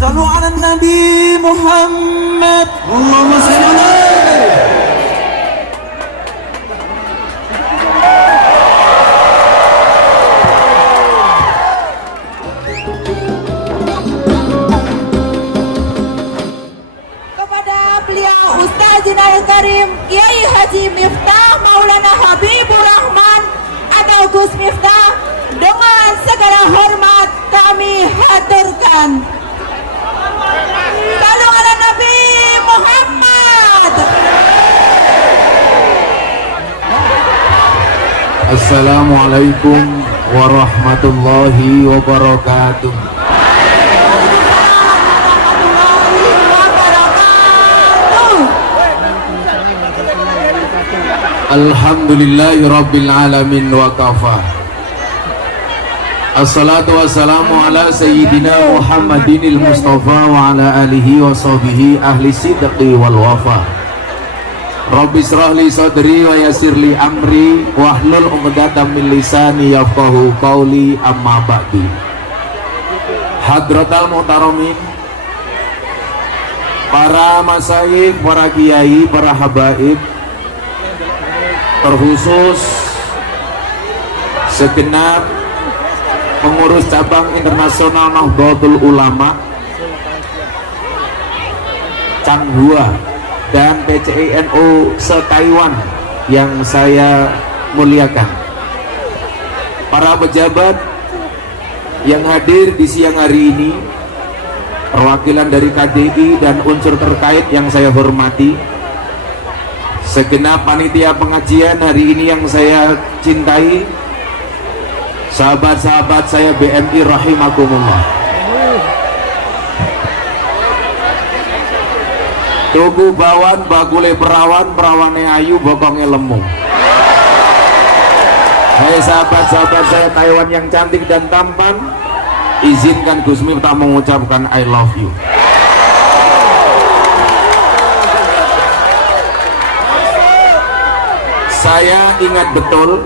صلوا على النبي محمد اللهم صل عليه. Kepada beliau Ustazina Al-Karim Kiai Haji Miftah Maulana Habibur Rahman atau Gus Miftah, dengan segala hormat kami haturkan. Salam ala Nabi Muhammad. Assalamualaikum warahmatullahi wabarakatuh. Alhamdulillahi rabbil alamin wa kafa. Assalatu wassalamu ala sayyidina Muhammadinil Mustafa wa ala alihi wa sahbihi ahli sidqi wal wafa. Rabbi israh li sadri wa yassir li amri wahlul 'uqdatam min lisani yafqahu qawli, amma ba'du. Hadratal muhtaramin, para masyayikh, para kiai, para habaib, terkhusus segenap pengurus cabang internasional Nahdlatul Ulama Changhua dan PCINU se-Taiwan yang saya muliakan, para pejabat yang hadir di siang hari ini, perwakilan dari KDI dan unsur terkait yang saya hormati, segenap panitia pengajian hari ini yang saya cintai, sahabat-sahabat saya BMI rahimakumullah. Tugu bawan bagule perawan, perawane ayu bokonge lemu. Hai sahabat-sahabat saya Taiwan yang cantik dan tampan, izinkan Gus Miftah mengucapkan I love you. Saya ingat betul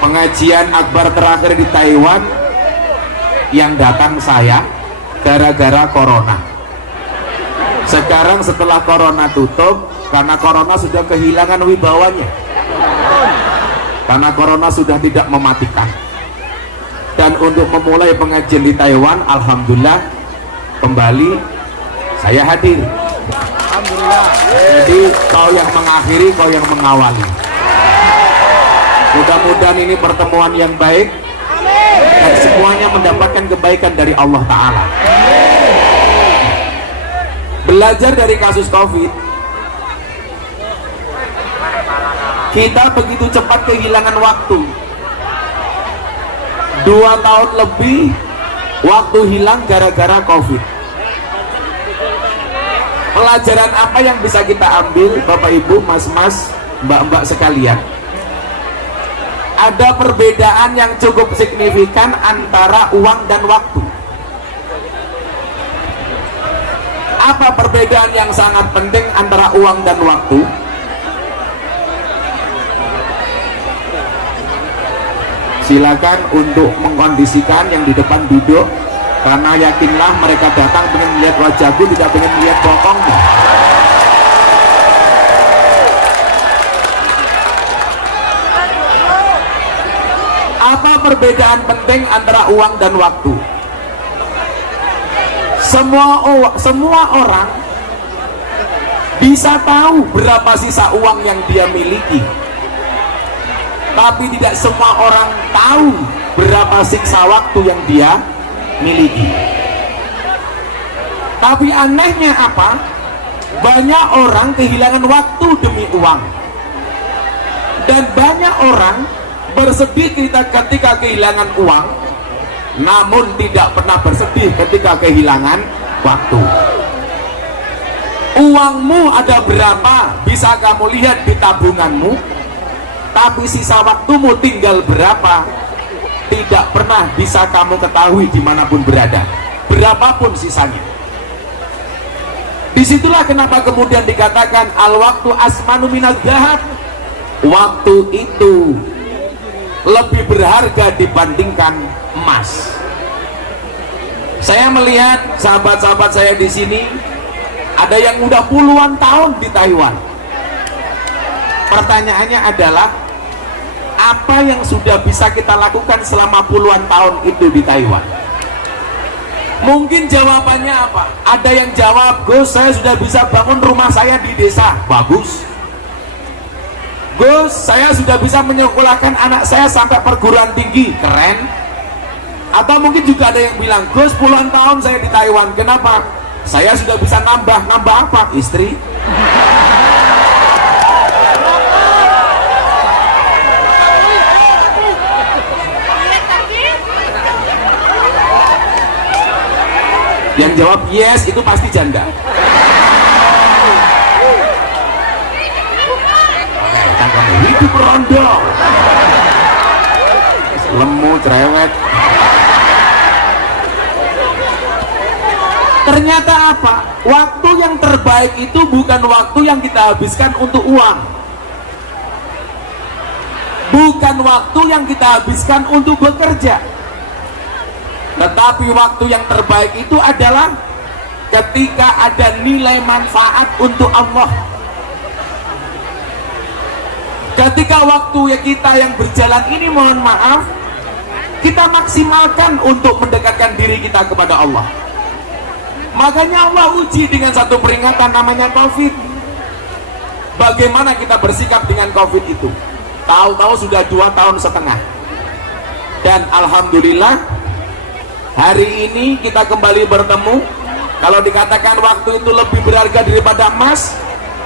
pengajian akbar terakhir di Taiwan yang datang saya gara-gara corona. Sekarang setelah corona tutup, karena corona sudah kehilangan wibawanya, karena corona sudah tidak mematikan. Dan untuk memulai pengajian di Taiwan, alhamdulillah kembali saya hadir. Jadi kau yang mengakhiri, kau yang mengawali. Mudah-mudahan ini pertemuan yang baik dan semuanya mendapatkan kebaikan dari Allah Ta'ala. Belajar dari kasus COVID, kita begitu cepat kehilangan waktu. 2 tahun lebih waktu hilang gara-gara COVID. Pelajaran apa yang bisa kita ambil, Bapak Ibu, Mas-mas, Mbak-mbak sekalian? Ada perbedaan yang cukup signifikan antara uang dan waktu. Apa perbedaan yang sangat penting antara uang dan waktu? Silakan untuk mengkondisikan yang di depan duduk, karena yakinlah mereka datang pengen melihat wajahku, tidak pengen melihat bokongmu. Apa perbedaan penting antara uang dan waktu? Semua orang bisa tahu berapa sisa uang yang dia miliki, tapi tidak semua orang tahu berapa sisa waktu yang dia miliki. Tapi anehnya apa? Banyak orang kehilangan waktu demi uang, dan banyak orang bersedih ketika kehilangan uang, namun tidak pernah bersedih ketika kehilangan waktu. Uangmu ada berapa bisa kamu lihat di tabunganmu, tapi sisa waktumu tinggal berapa tidak pernah bisa kamu ketahui dimanapun berada, berapapun sisanya. Disitulah kenapa kemudian dikatakan al waktu asmanu minaz zahab. Waktu itu lebih berharga dibandingkan emas. Saya melihat sahabat-sahabat saya di sini ada yang udah puluhan tahun di Taiwan. Pertanyaannya adalah, apa yang sudah bisa kita lakukan selama puluhan tahun itu di Taiwan? Mungkin jawabannya apa? Ada yang jawab, Gus, saya sudah bisa bangun rumah saya di desa. Bagus. Gus, saya sudah bisa menyekolahkan anak saya sampai perguruan tinggi. Keren. Atau mungkin juga ada yang bilang, Gus, puluhan tahun saya di Taiwan. Kenapa? Saya sudah bisa nambah apa? Istri. Yang jawab yes itu pasti janda. Hidup rondo, lemu cerewet. Ternyata apa? Waktu yang terbaik itu bukan waktu yang kita habiskan untuk uang, bukan waktu yang kita habiskan untuk bekerja, tetapi waktu yang terbaik itu adalah ketika ada nilai manfaat untuk Allah. Ketika waktu kita yang berjalan ini, mohon maaf, kita maksimalkan untuk mendekatkan diri kita kepada Allah. Makanya Allah uji dengan satu peringatan namanya COVID. Bagaimana kita bersikap dengan COVID itu? Tahu-tahu sudah 2,5 tahun. Dan alhamdulillah hari ini kita kembali bertemu. Kalau dikatakan waktu itu lebih berharga daripada emas,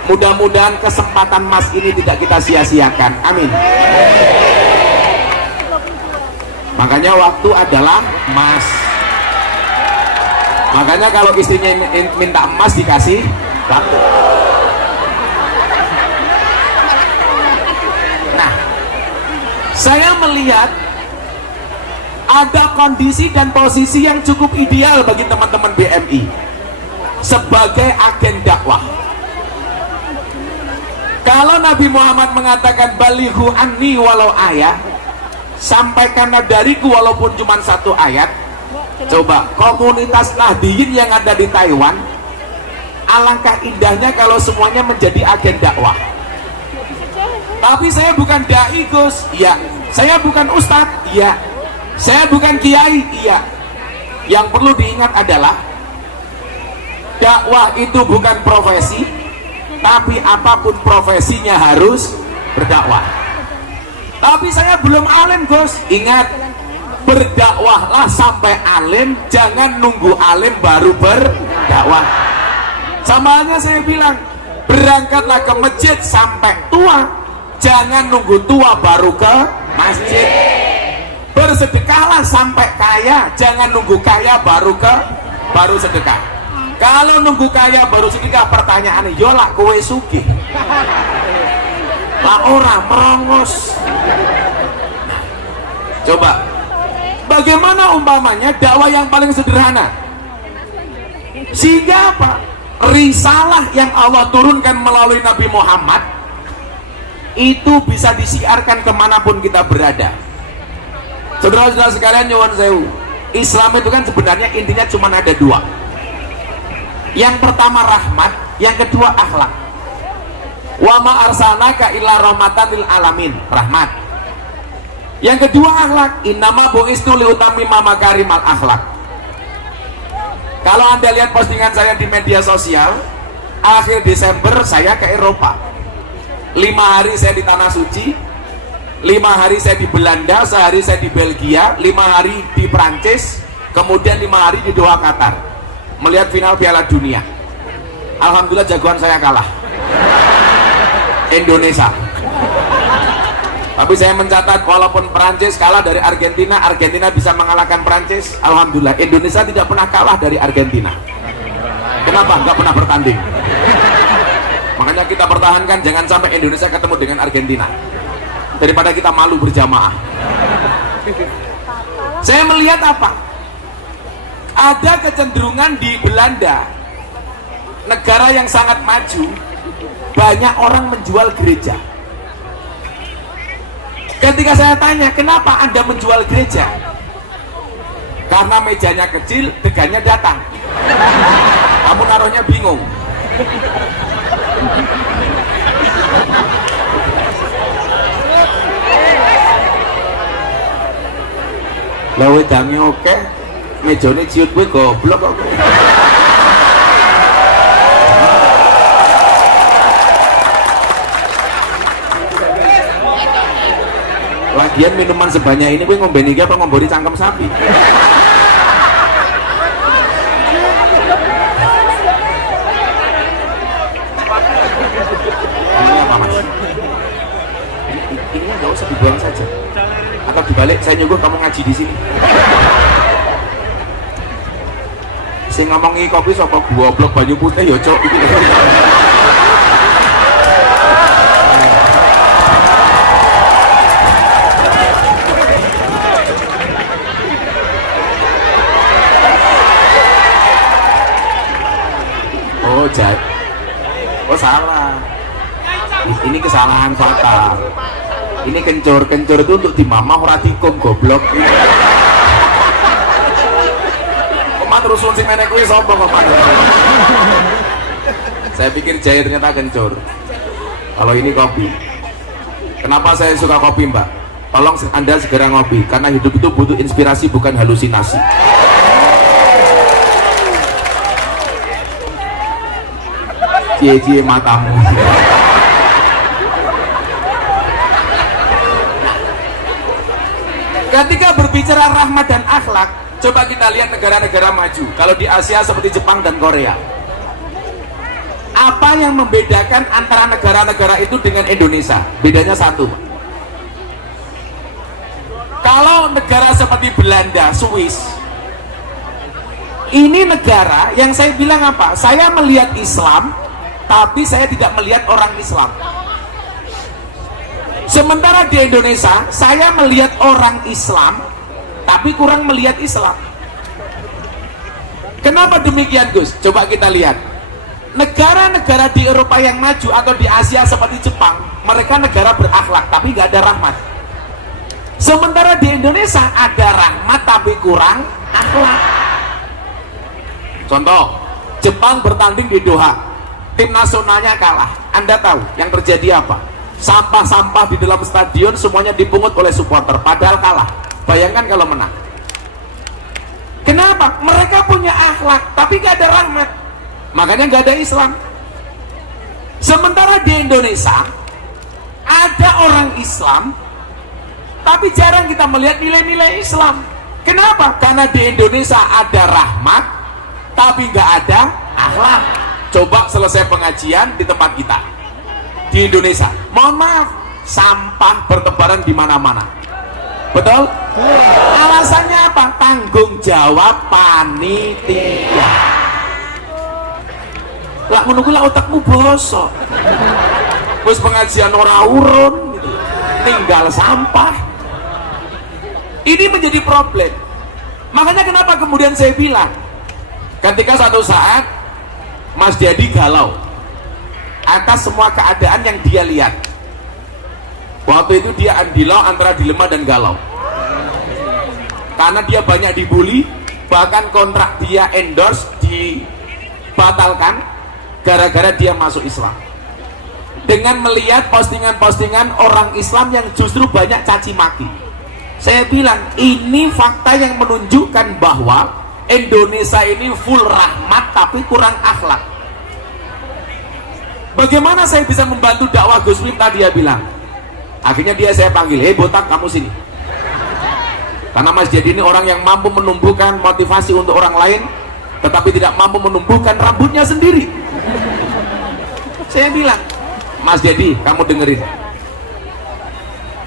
mudah-mudahan kesempatan emas ini tidak kita sia-siakan. Amin. Makanya waktu adalah emas. Makanya kalau istrinya minta emas dikasih waktu. Nah, saya melihat ada kondisi dan posisi yang cukup ideal bagi teman-teman BMI sebagai agen dakwah. Kalau Nabi Muhammad mengatakan balighu anni walau ayat, sampaikan dariku walaupun cuma 1 ayat. Coba komunitas Nahdiyin yang ada di Taiwan, alangkah indahnya kalau semuanya menjadi agen dakwah. Tapi saya bukan dai, Gus. Iya. Saya bukan ustadz. Iya. Saya bukan kiai. Iya. Yang perlu diingat adalah dakwah itu bukan profesi, tapi apapun profesinya harus berdakwah. Tapi saya belum alim, Gus. Ingat, berdakwahlah sampai alim, jangan nunggu alim baru berdakwah. Sama halnya saya bilang, berangkatlah ke masjid sampai tua, jangan nunggu tua baru ke masjid. Bersedekahlah sampai kaya, jangan nunggu kaya baru sedekah. Kalau nunggu kaya baru sedekah, pertanyaannya, yo lah kowe sugih, lah ora merongos. Coba, bagaimana umpamanya dakwah yang paling sederhana, sehingga apa? Risalah yang Allah turunkan melalui Nabi Muhammad itu bisa disiarkan kemanapun kita berada. Saudara-saudara sekalian, nyuwun sewu, Islam itu kan sebenarnya intinya cuma ada 2. Yang pertama rahmat, yang kedua akhlak. Wa ma arsalnaka illa rahmatan lil alamin, rahmat. Yang kedua akhlak, innama bu'istu liutamima makarimal akhlak. Kalau Anda lihat postingan saya di media sosial, akhir Desember saya ke Eropa. 5 hari saya di Tanah Suci, 5 hari saya di Belanda, sehari saya di Belgia, 5 hari di Prancis, kemudian 5 hari di Doha, Qatar, melihat final Piala Dunia. Alhamdulillah jagoan saya kalah, Indonesia. Tapi saya mencatat, walaupun Prancis kalah dari Argentina, Argentina bisa mengalahkan Prancis. Alhamdulillah, Indonesia tidak pernah kalah dari Argentina. Kenapa? Nggak pernah bertanding. Makanya kita pertahankan, jangan sampai Indonesia ketemu dengan Argentina, daripada kita malu berjamaah. Saya melihat apa? Ada kecenderungan di Belanda, negara yang sangat maju, banyak orang menjual gereja. Ketika saya tanya, kenapa Anda menjual gereja? Karena mejanya kecil, degannya datang. Kamu naruhnya bingung. Lah wedange oke, mejane ciut kowe goblok kok. Lagian minuman sebanyak ini kowe ngombe iki apa ngombori cangkem sapi? Ini apa mas? Ini nggak usah dibuang saja. Atau dibalik, saya nyuguh kamu ngaji di sini. Saya ngomongi kopi sapa goblok banyu putih ya cok. Oh jat, oh salah. Ini kesalahan fatal. Ini kencur itu untuk dimamah ora dikum goblok. Kok terus sing menek kuwi sapa kok? Saya pikir Jaya ternyata kencur. Kalau ini kopi. Kenapa saya suka kopi, Mbak? Tolong Anda segera ngopi karena hidup itu butuh inspirasi bukan halusinasi. Cie-cie matamu. Ketika berbicara rahmat dan akhlak, coba kita lihat negara-negara maju. Kalau di Asia seperti Jepang dan Korea, apa yang membedakan antara negara-negara itu dengan Indonesia? Bedanya satu. Kalau negara seperti Belanda, Swiss, ini negara yang saya bilang apa? Saya melihat Islam, tapi saya tidak melihat orang Islam. Sementara di Indonesia, saya melihat orang Islam, tapi kurang melihat Islam. Kenapa demikian, Gus? Coba kita lihat. Negara-negara di Eropa yang maju atau di Asia seperti Jepang, mereka negara berakhlak, tapi nggak ada rahmat. Sementara di Indonesia ada rahmat, tapi kurang akhlak. Contoh, Jepang bertanding di Doha, tim nasionalnya kalah. Anda tahu yang terjadi apa? Sampah-sampah di dalam stadion semuanya dipungut oleh supporter, padahal kalah. Bayangkan kalau menang. Kenapa? Mereka punya akhlak, tapi gak ada rahmat. Makanya gak ada Islam. Sementara di Indonesia ada orang Islam, tapi jarang kita melihat nilai-nilai Islam. Kenapa? Karena di Indonesia ada rahmat, tapi gak ada akhlak. Coba selesai pengajian di tempat kita di Indonesia, mohon maaf, sampah bertebaran di mana-mana. Betul? Alasannya apa? Tanggung jawab panitia. Lah menunggu lah otakmu bosok. Terus pengajian ora urun gitu. Tinggal sampah. Ini menjadi problem. Makanya kenapa kemudian saya bilang, ketika satu saat Mas Jadi galau atas semua keadaan yang dia lihat. Waktu itu dia andilau antara dilema dan galau. Karena dia banyak dibully, bahkan kontrak dia endorse dibatalkan gara-gara dia masuk Islam. Dengan melihat postingan-postingan orang Islam yang justru banyak caci maki. Saya bilang, ini fakta yang menunjukkan bahwa Indonesia ini full rahmat tapi kurang akhlak. Bagaimana saya bisa membantu dakwah Gus Miftah, dia bilang. Akhirnya saya panggil, hei botak kamu sini. Karena Mas Jadi ini orang yang mampu menumbuhkan motivasi untuk orang lain, tetapi tidak mampu menumbuhkan rambutnya sendiri. Saya bilang, Mas Jadi kamu dengerin.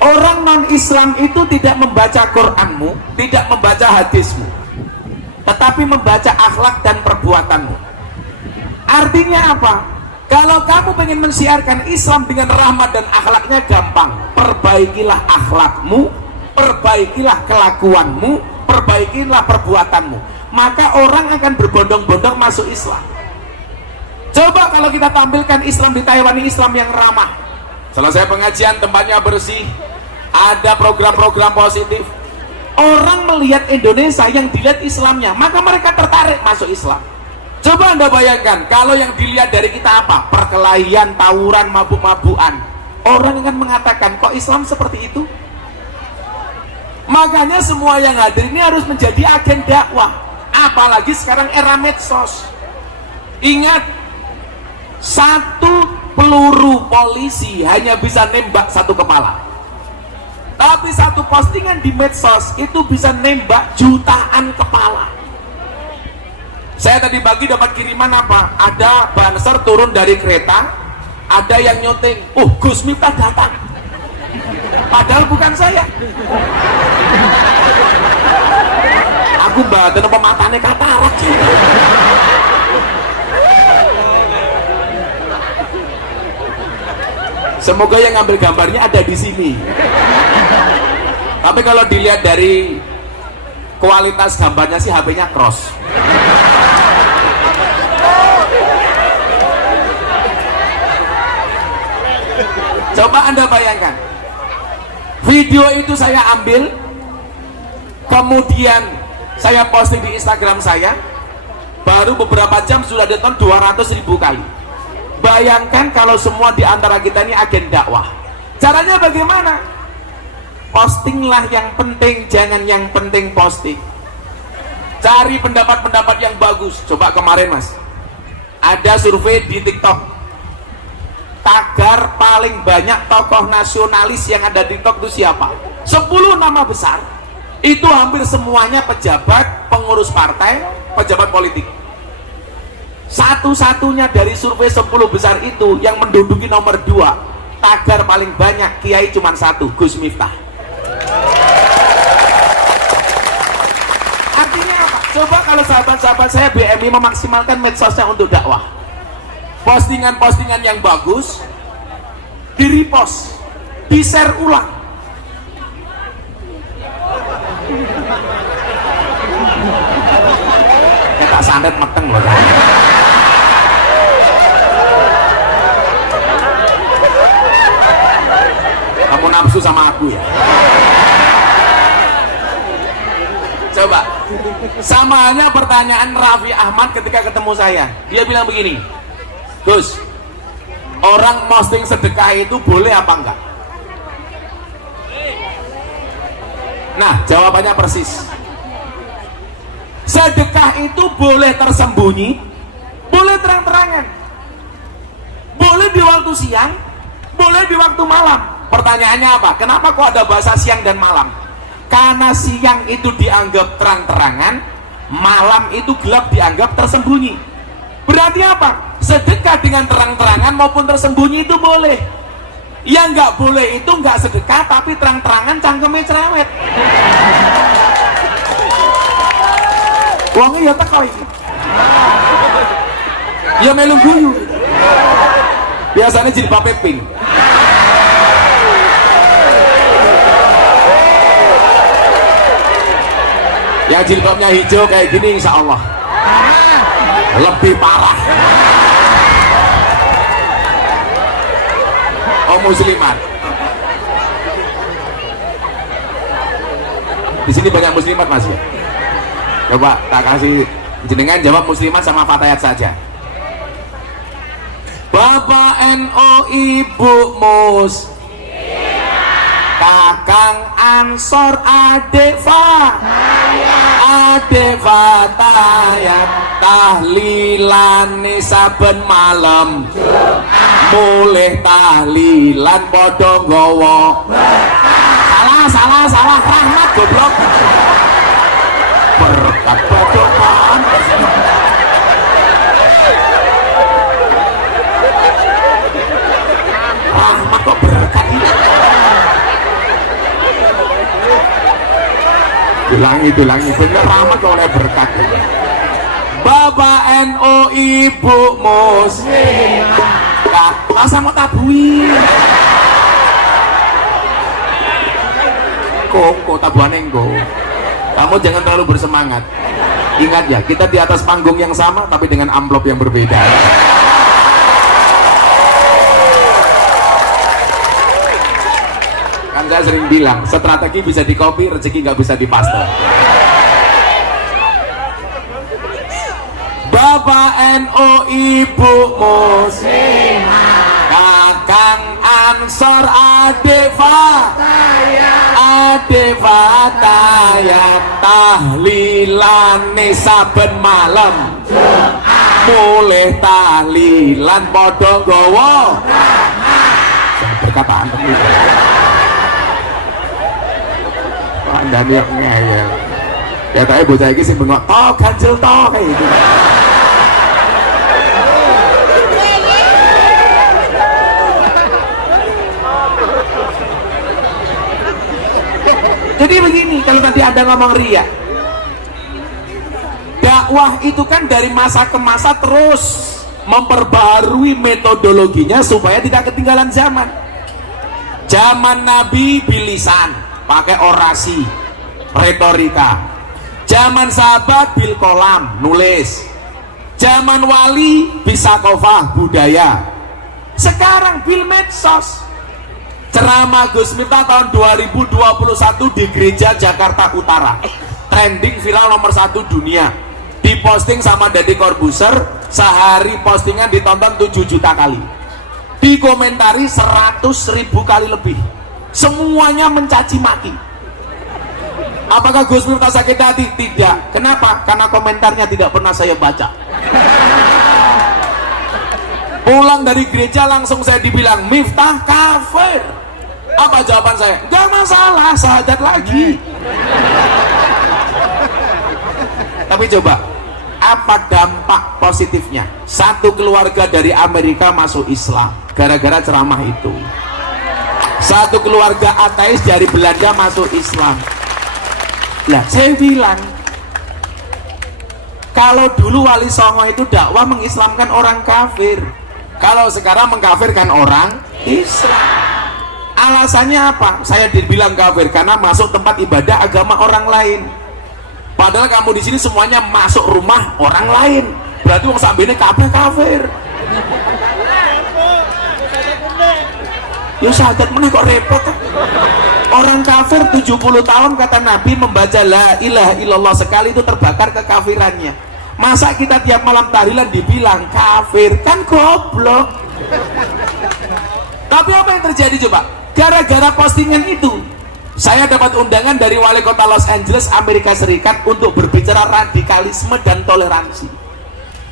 Orang non-Islam itu tidak membaca Quranmu, tidak membaca hadismu, tetapi membaca akhlak dan perbuatanmu. Artinya apa? Kalau kamu ingin mensiarkan Islam dengan rahmat dan akhlaknya gampang. Perbaikilah akhlakmu, perbaikilah kelakuanmu, perbaikilah perbuatanmu. Maka orang akan berbondong-bondong masuk Islam. Coba kalau kita tampilkan Islam di Taiwan, Islam yang ramah. Selesai pengajian, tempatnya bersih, ada program-program positif. Orang melihat Indonesia yang dilihat Islamnya, maka mereka tertarik masuk Islam. Coba Anda bayangkan, kalau yang dilihat dari kita apa? Perkelahian, tawuran, mabuk-mabukan. Orang akan mengatakan, kok Islam seperti itu? Makanya semua yang hadir ini harus menjadi agen dakwah. Apalagi sekarang era medsos. Ingat, satu peluru polisi hanya bisa nembak satu kepala. Tapi satu postingan di medsos itu bisa nembak jutaan kepala. Saya tadi pagi dapat kiriman apa? Ada banser turun dari kereta, ada yang nyuting, Gus Miftah datang. Padahal bukan saya. Aku badan apa matanya katarak. Semoga yang ngambil gambarnya ada di sini. Tapi kalau dilihat dari kualitas gambarnya sih HP-nya cross. Coba Anda bayangkan, video itu saya ambil, kemudian saya posting di Instagram saya, baru beberapa jam sudah ditonton 200.000 kali. Bayangkan kalau semua di antara kita ini agen dakwah. Caranya bagaimana? Postinglah yang penting, jangan yang penting posting. Cari pendapat-pendapat yang bagus. Coba kemarin Mas, ada survei di TikTok, tagar paling banyak tokoh nasionalis yang ada di TikTok itu siapa? 10 nama besar. Itu hampir semuanya pejabat, pengurus partai, pejabat politik. Satu-satunya dari survei 10 besar itu yang menduduki nomor 2, tagar paling banyak kiai cuma 1, Gus Miftah. Artinya apa? Coba kalau sahabat-sahabat saya BMI memaksimalkan medsosnya untuk dakwah. Postingan-postingan yang bagus di repost, di share ulang. Kita sandet meteng loh. Kamu nafsu sama aku ya? Coba sama halnya pertanyaan Raffi Ahmad ketika ketemu saya. Dia bilang begini, Gus, orang posting sedekah itu boleh apa enggak? Nah, jawabannya persis. Sedekah itu boleh tersembunyi, boleh terang-terangan, boleh di waktu siang, boleh di waktu malam. Pertanyaannya apa? Kenapa kok ada bahasa siang dan malam? Karena siang itu dianggap terang-terangan, malam itu gelap dianggap tersembunyi. Berarti apa? Sedekah dengan terang-terangan maupun tersembunyi itu boleh. Yang nggak boleh itu nggak sedekah tapi terang-terangan cangkeme cerewet. Wongnya ya teko iki. Ya melu guyu. Biasanya jadi bape pink. Yang jilbabnya hijau kayak gini insya Allah lebih parah. Oh muslimat. Di sini banyak muslimat Mas ya. Coba tak kasih jenengan jawab muslimat sama fatayat saja. Bapak NU, Ibu Mus, Kakang Ansor, Adik Fatayat, tahlilane saben malam, mulih tahlilan padha nggawa. Salah rahmat goblok. Berkat badokan. Rahmat kok berkat ini. Ulangi bener rahmat kok oleh berkat. Bapak NU, Ibu Muslimah, masa mau tabui kok tabuan engko. Kamu jangan terlalu bersemangat. Ingat ya, kita di atas panggung yang sama tapi dengan amplop yang berbeda. Kan saya sering bilang, strategi bisa di copy, rezeki nggak bisa dipaste. Bapak NU, Ibu Muslimah, Kakang Ansor, adik Fatayat, tahlilane saben malam mulai tahlilan podo gowo perkataan tersebut. Anda nih ngeyel. Ya tapi bocah iki sing bengok toh ganjel toh kayak gitu. Jadi begini, kalau tadi Anda ngomong riya, dakwah itu kan dari masa ke masa terus memperbarui metodologinya supaya tidak ketinggalan zaman. Zaman Nabi bilisan, pakai orasi, retorika. Zaman sahabat bil kolam, nulis. Zaman wali bisa kofah, budaya. Sekarang bil medsos. Ceramah Gus Miftah tahun 2021 di gereja Jakarta Utara, trending viral nomor 1 dunia, diposting sama Deddy Corbuzier, sehari postingan ditonton 7 juta kali, dikomentari 100.000 kali lebih, semuanya mencaci maki. Apakah Gus Miftah sakit hati? Tidak. Kenapa? Karena komentarnya tidak pernah saya baca. Pulang dari gereja langsung saya dibilang Miftah kafir. Apa jawaban saya? Gak masalah, syahadat lagi. Tapi coba, apa dampak positifnya? Satu keluarga dari Amerika masuk Islam gara-gara ceramah itu. Satu keluarga ateis dari Belanda masuk Islam. Lah, saya bilang, kalau dulu Wali Songo itu dakwah mengislamkan orang kafir, kalau sekarang mengkafirkan orang Islam. Alasannya apa? Saya dibilang kafir karena masuk tempat ibadah agama orang lain. Padahal kamu di sini semuanya masuk rumah orang lain. Berarti wong sambene kabeh kafir. Ya syahadat meneh kok repot. Orang kafir 70 tahun kata Nabi membaca la ilaha illallah sekali itu terbakar kekafirannya. Masa kita tiap malam tahlilan dibilang kafir? Kan goblok. Tapi apa yang terjadi coba? Gara-gara postingan itu, saya dapat undangan dari wali kota Los Angeles, Amerika Serikat untuk berbicara radikalisme dan toleransi.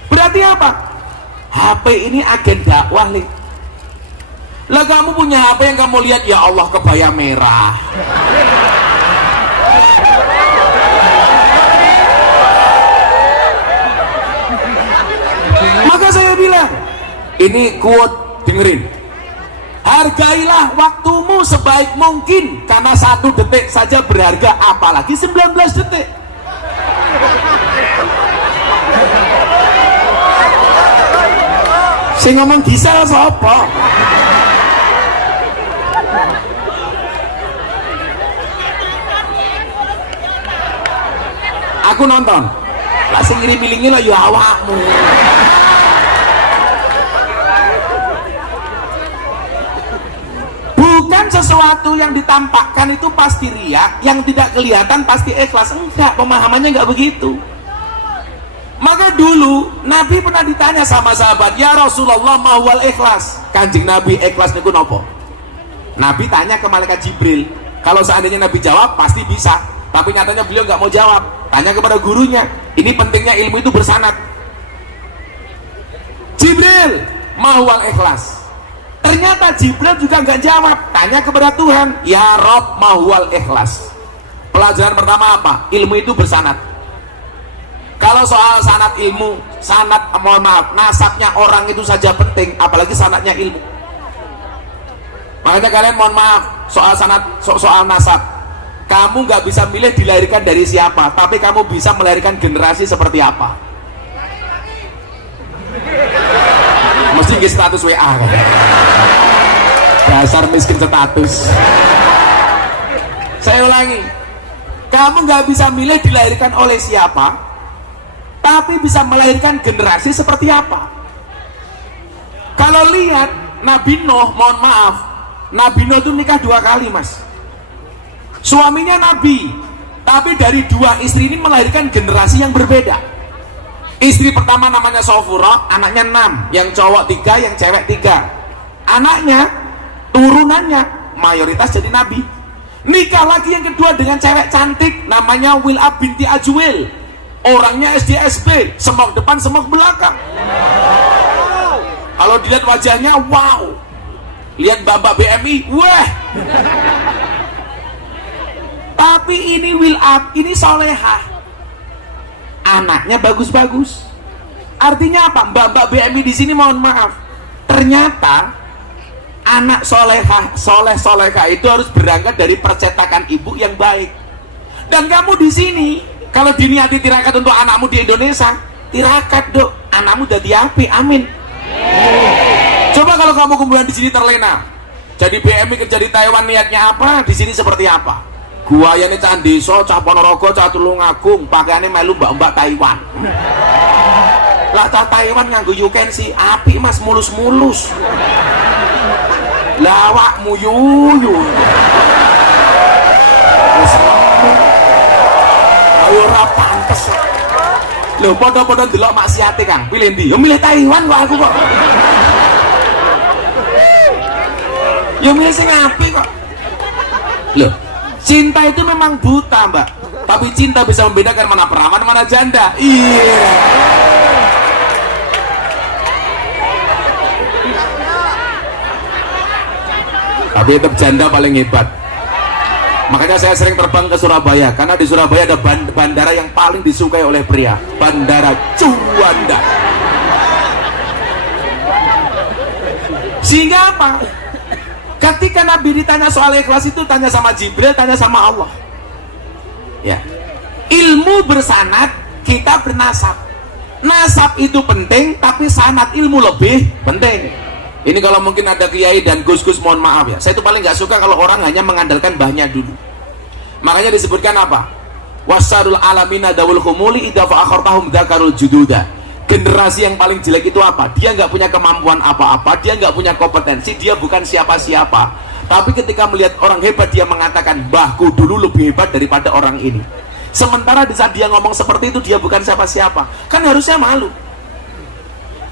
Berarti apa? HP ini agen dakwah, Li. Lah kamu punya HP yang kamu lihat, ya Allah kebaya merah. Maka saya bilang, ini quote, dengerin. Hargailah waktumu sebaik mungkin, karena 1 detik saja berharga, apalagi 19 detik. Saya ngomong Gisel sapa? Aku nonton, langsung ngirim-ngiringin lah ya awakmu. Bukan sesuatu yang ditampakkan itu pasti riak, yang tidak kelihatan pasti ikhlas. Enggak, pemahamannya enggak begitu. Maka dulu Nabi pernah ditanya sama sahabat, ya Rasulullah mahwal ikhlas. Kanjeng Nabi, ikhlas niku nopo? Nabi tanya ke malaikat Jibril. Kalau seandainya Nabi jawab pasti bisa, tapi nyatanya beliau nggak mau jawab. Tanya kepada gurunya. Ini pentingnya ilmu itu bersanad. Jibril, mahwal ikhlas. Ternyata Jibril juga nggak jawab. Tanya kepada Tuhan, ya Rob, mahwal ikhlas. Pelajaran pertama apa? Ilmu itu bersanad. Kalau soal sanad ilmu, sanad, mohon maaf, nasabnya orang itu saja penting, apalagi sanadnya ilmu. Makanya kalian mohon maaf, soal sanad, soal nasab, kamu nggak bisa milih dilahirkan dari siapa, tapi kamu bisa melahirkan generasi seperti apa. Mesti nggak status WA kan? Dasar miskin status. Saya ulangi, kamu nggak bisa milih dilahirkan oleh siapa, tapi bisa melahirkan generasi seperti apa. Kalau lihat Nabi Nuh, mohon maaf, Nabi Nuh itu nikah 2 kali, mas. Suaminya Nabi, tapi dari dua istri ini melahirkan generasi yang berbeda. Istri pertama namanya Sofura, anaknya 6, yang cowok 3, yang cewek 3. Anaknya, turunannya mayoritas jadi Nabi. Nikah lagi yang kedua dengan cewek cantik, namanya Wil'ab binti Ajwil. Orangnya SDSB, semok depan semok belakang. Kalau dilihat wajahnya, wow. Lihat Mbak BMI, wah. Tapi ini Wil'ab, ini solehah. Anaknya bagus-bagus. Artinya apa? Mbak BMI di sini mohon maaf. Ternyata anak solehah itu harus berangkat dari percetakan ibu yang baik. Dan kamu di sini, kalau diniati tirakat untuk anakmu di Indonesia, tirakat dok, anakmu jadi api, amin. Coba kalau kamu kumpulan di sini terlena, jadi BMI kerja di Taiwan niatnya apa? Di sini seperti apa? Guayane cah desa, cah Ponorogo, cah Tulungagung, pakaiannya melu mbak-mbak Taiwan. Lah cah Taiwan nganggo yukensi, api mas mulus-mulus. Lawakmu yuyu. Ayo ora pantes. Lho padha-padha ndelok maksiate Kang. Pilih ndi? Ya milih Taiwan kok aku kok. Ya milih sing apik kok. Loh, cinta itu memang buta, Mbak. Tapi cinta bisa membedakan mana perawan, mana janda. Iya. Tapi tetap janda paling hebat. Makanya saya sering terbang ke Surabaya, karena di Surabaya ada bandara yang paling disukai oleh pria, Bandara Juanda. Sehingga apa? Ketika Nabi ditanya soal ikhlas itu, tanya sama Jibril, tanya sama Allah. Ya, ilmu bersanad, kita bernasab. Nasab itu penting, tapi sanad ilmu lebih penting. Ini kalau mungkin ada kiai dan gus-gus, mohon maaf ya, saya itu paling nggak suka kalau orang hanya mengandalkan mbahnya dulu. Makanya disebutkan apa? Wasarul alamina dawul humuli idza fa'akhartahum dzakarul jududa. Generasi yang paling jelek itu apa? Dia nggak punya kemampuan apa-apa, dia nggak punya kompetensi, dia bukan siapa-siapa. Tapi ketika melihat orang hebat, dia mengatakan, mbahku dulu lebih hebat daripada orang ini. Sementara di saat dia ngomong seperti itu, dia bukan siapa-siapa. Kan harusnya malu.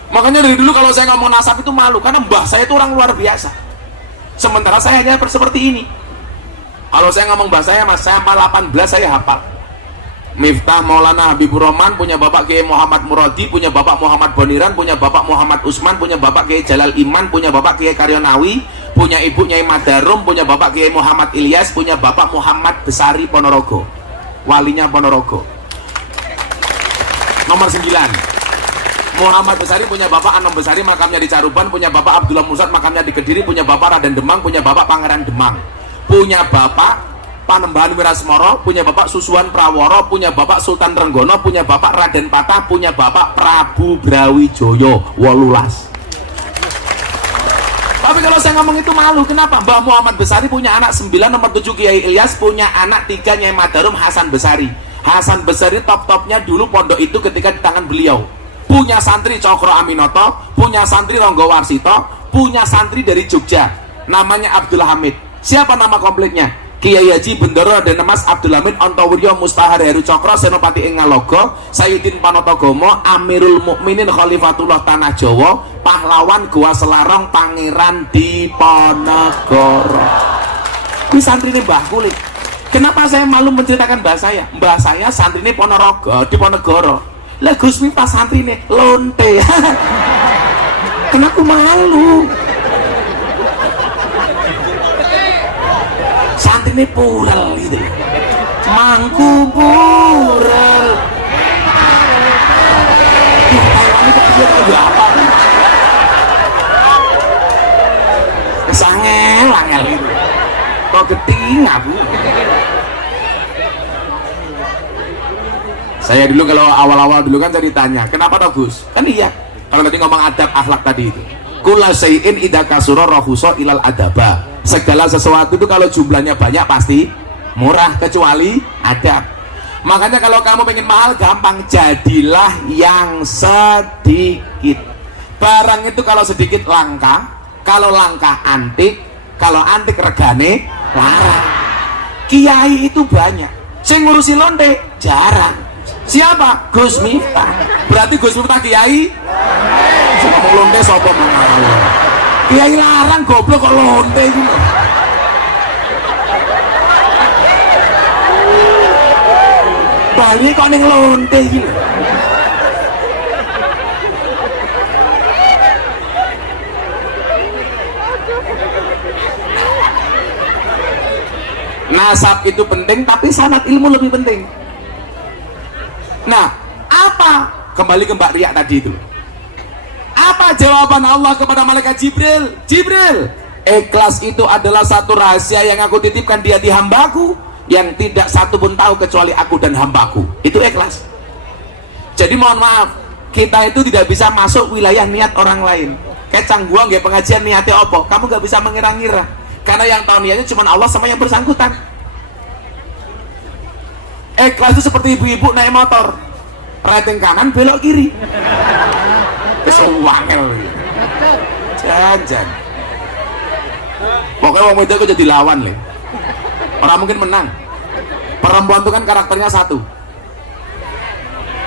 Makanya dari dulu kalau saya ngomong nasab itu malu, karena mbah saya itu orang luar biasa. Sementara saya hanya seperti ini. Kalau saya ngomong mbah saya, mas, saya 18 saya hafal. Miftah Maulana Habibur Rahman, punya bapak Kiai Muhammad Muradi, punya bapak Muhammad Boniran, punya bapak Muhammad Usman, punya bapak Kiai Jalal Iman, punya bapak Kiai Karyonawi, punya ibu Nyai Madarum, punya bapak Kiai Muhammad Ilyas, punya bapak Muhammad Besari Ponorogo, walinya Ponorogo. Nomor 9 Muhammad Besari, punya bapak Anom Besari, makamnya di Caruban, punya bapak Abdullah Musad, makamnya di Kediri, punya bapak Raden Demang, punya bapak Pangeran Demang, punya bapak Panembahan Wirasmoro, punya bapak Susuhan Praworo, punya bapak Sultan Renggono, punya bapak Raden Patah, punya bapak Prabu Brawijoyo 18. Tapi kalau saya ngomong itu malu, kenapa? Mbah Muhammad Besari punya anak 9, nomor 7 Kiai Ilyas, punya anak 3 Nyai Madarum, Hasan Besari. Hasan Besari top-topnya dulu pondok itu ketika di tangan beliau. Punya santri Cokro Aminoto, punya santri Ronggo Warsito, punya santri dari Jogja, namanya Abdul Hamid. Siapa nama komplitnya? Kiai Haji Bendoro dan Mas Abdul Hamid Ontowiryo Mustahar Heru Cokro Senopati Ingalogo Sayyidin Panotogomo Amirul Mukminin Khalifatullah Tanah Jawa, pahlawan Gua Selarong, Pangeran Diponegoro. Ini santri ini Mbah Kulit. Kenapa saya malu menceritakan mbah saya? Mbah saya santri ini Diponegoro. Lah Gus Miftah santri ini lonte. Kenapa malu? Santri ini pural gitu. Mangku pural. Di Taiwan itu dia apa? Sangel gitu. Kok geding aku? Saya dulu kalau awal-awal dulu kan saya ditanya, kenapa toh Gus? Kan iya, kalau tadi ngomong adab akhlak tadi itu. Kula syai'in idza kasura rahusa ilal adaba. Segala sesuatu itu kalau jumlahnya banyak pasti murah, kecuali adab. Makanya kalau kamu pengen mahal gampang, jadilah yang sedikit. Barang itu kalau sedikit langka, kalau langka antik, kalau antik regane larang. Kiai itu banyak, sing ngurusi lonte jarang. Siapa? Gus Miftah. Berarti Gus Miftah kiai? Cuma mau lonte sapa mawon. Kiai larang goblok kok lonte iki. Bali kok ning lonte iki. Nasab itu penting, tapi sanad ilmu lebih penting. Nah, apa? Kembali ke Mbak Ria tadi itu. Apa jawaban Allah kepada malaikat Jibril? Jibril, ikhlas itu adalah satu rahasia yang aku titipkan di hati hambaku, yang tidak satu pun tahu kecuali aku dan hambaku. Itu ikhlas. Jadi mohon maaf, kita itu tidak bisa masuk wilayah niat orang lain. Kecang gua nggak pengajian niatnya apa? Kamu nggak bisa mengira-ngira. Karena yang tahu niatnya cuma Allah sama yang bersangkutan. Ikhlas itu seperti ibu-ibu naik motor, rating kanan belok kiri. Kesewangel. Jangan. Pokoknya orang itu jadi lawan le. Orang mungkin menang. Perempuan itu kan karakternya satu.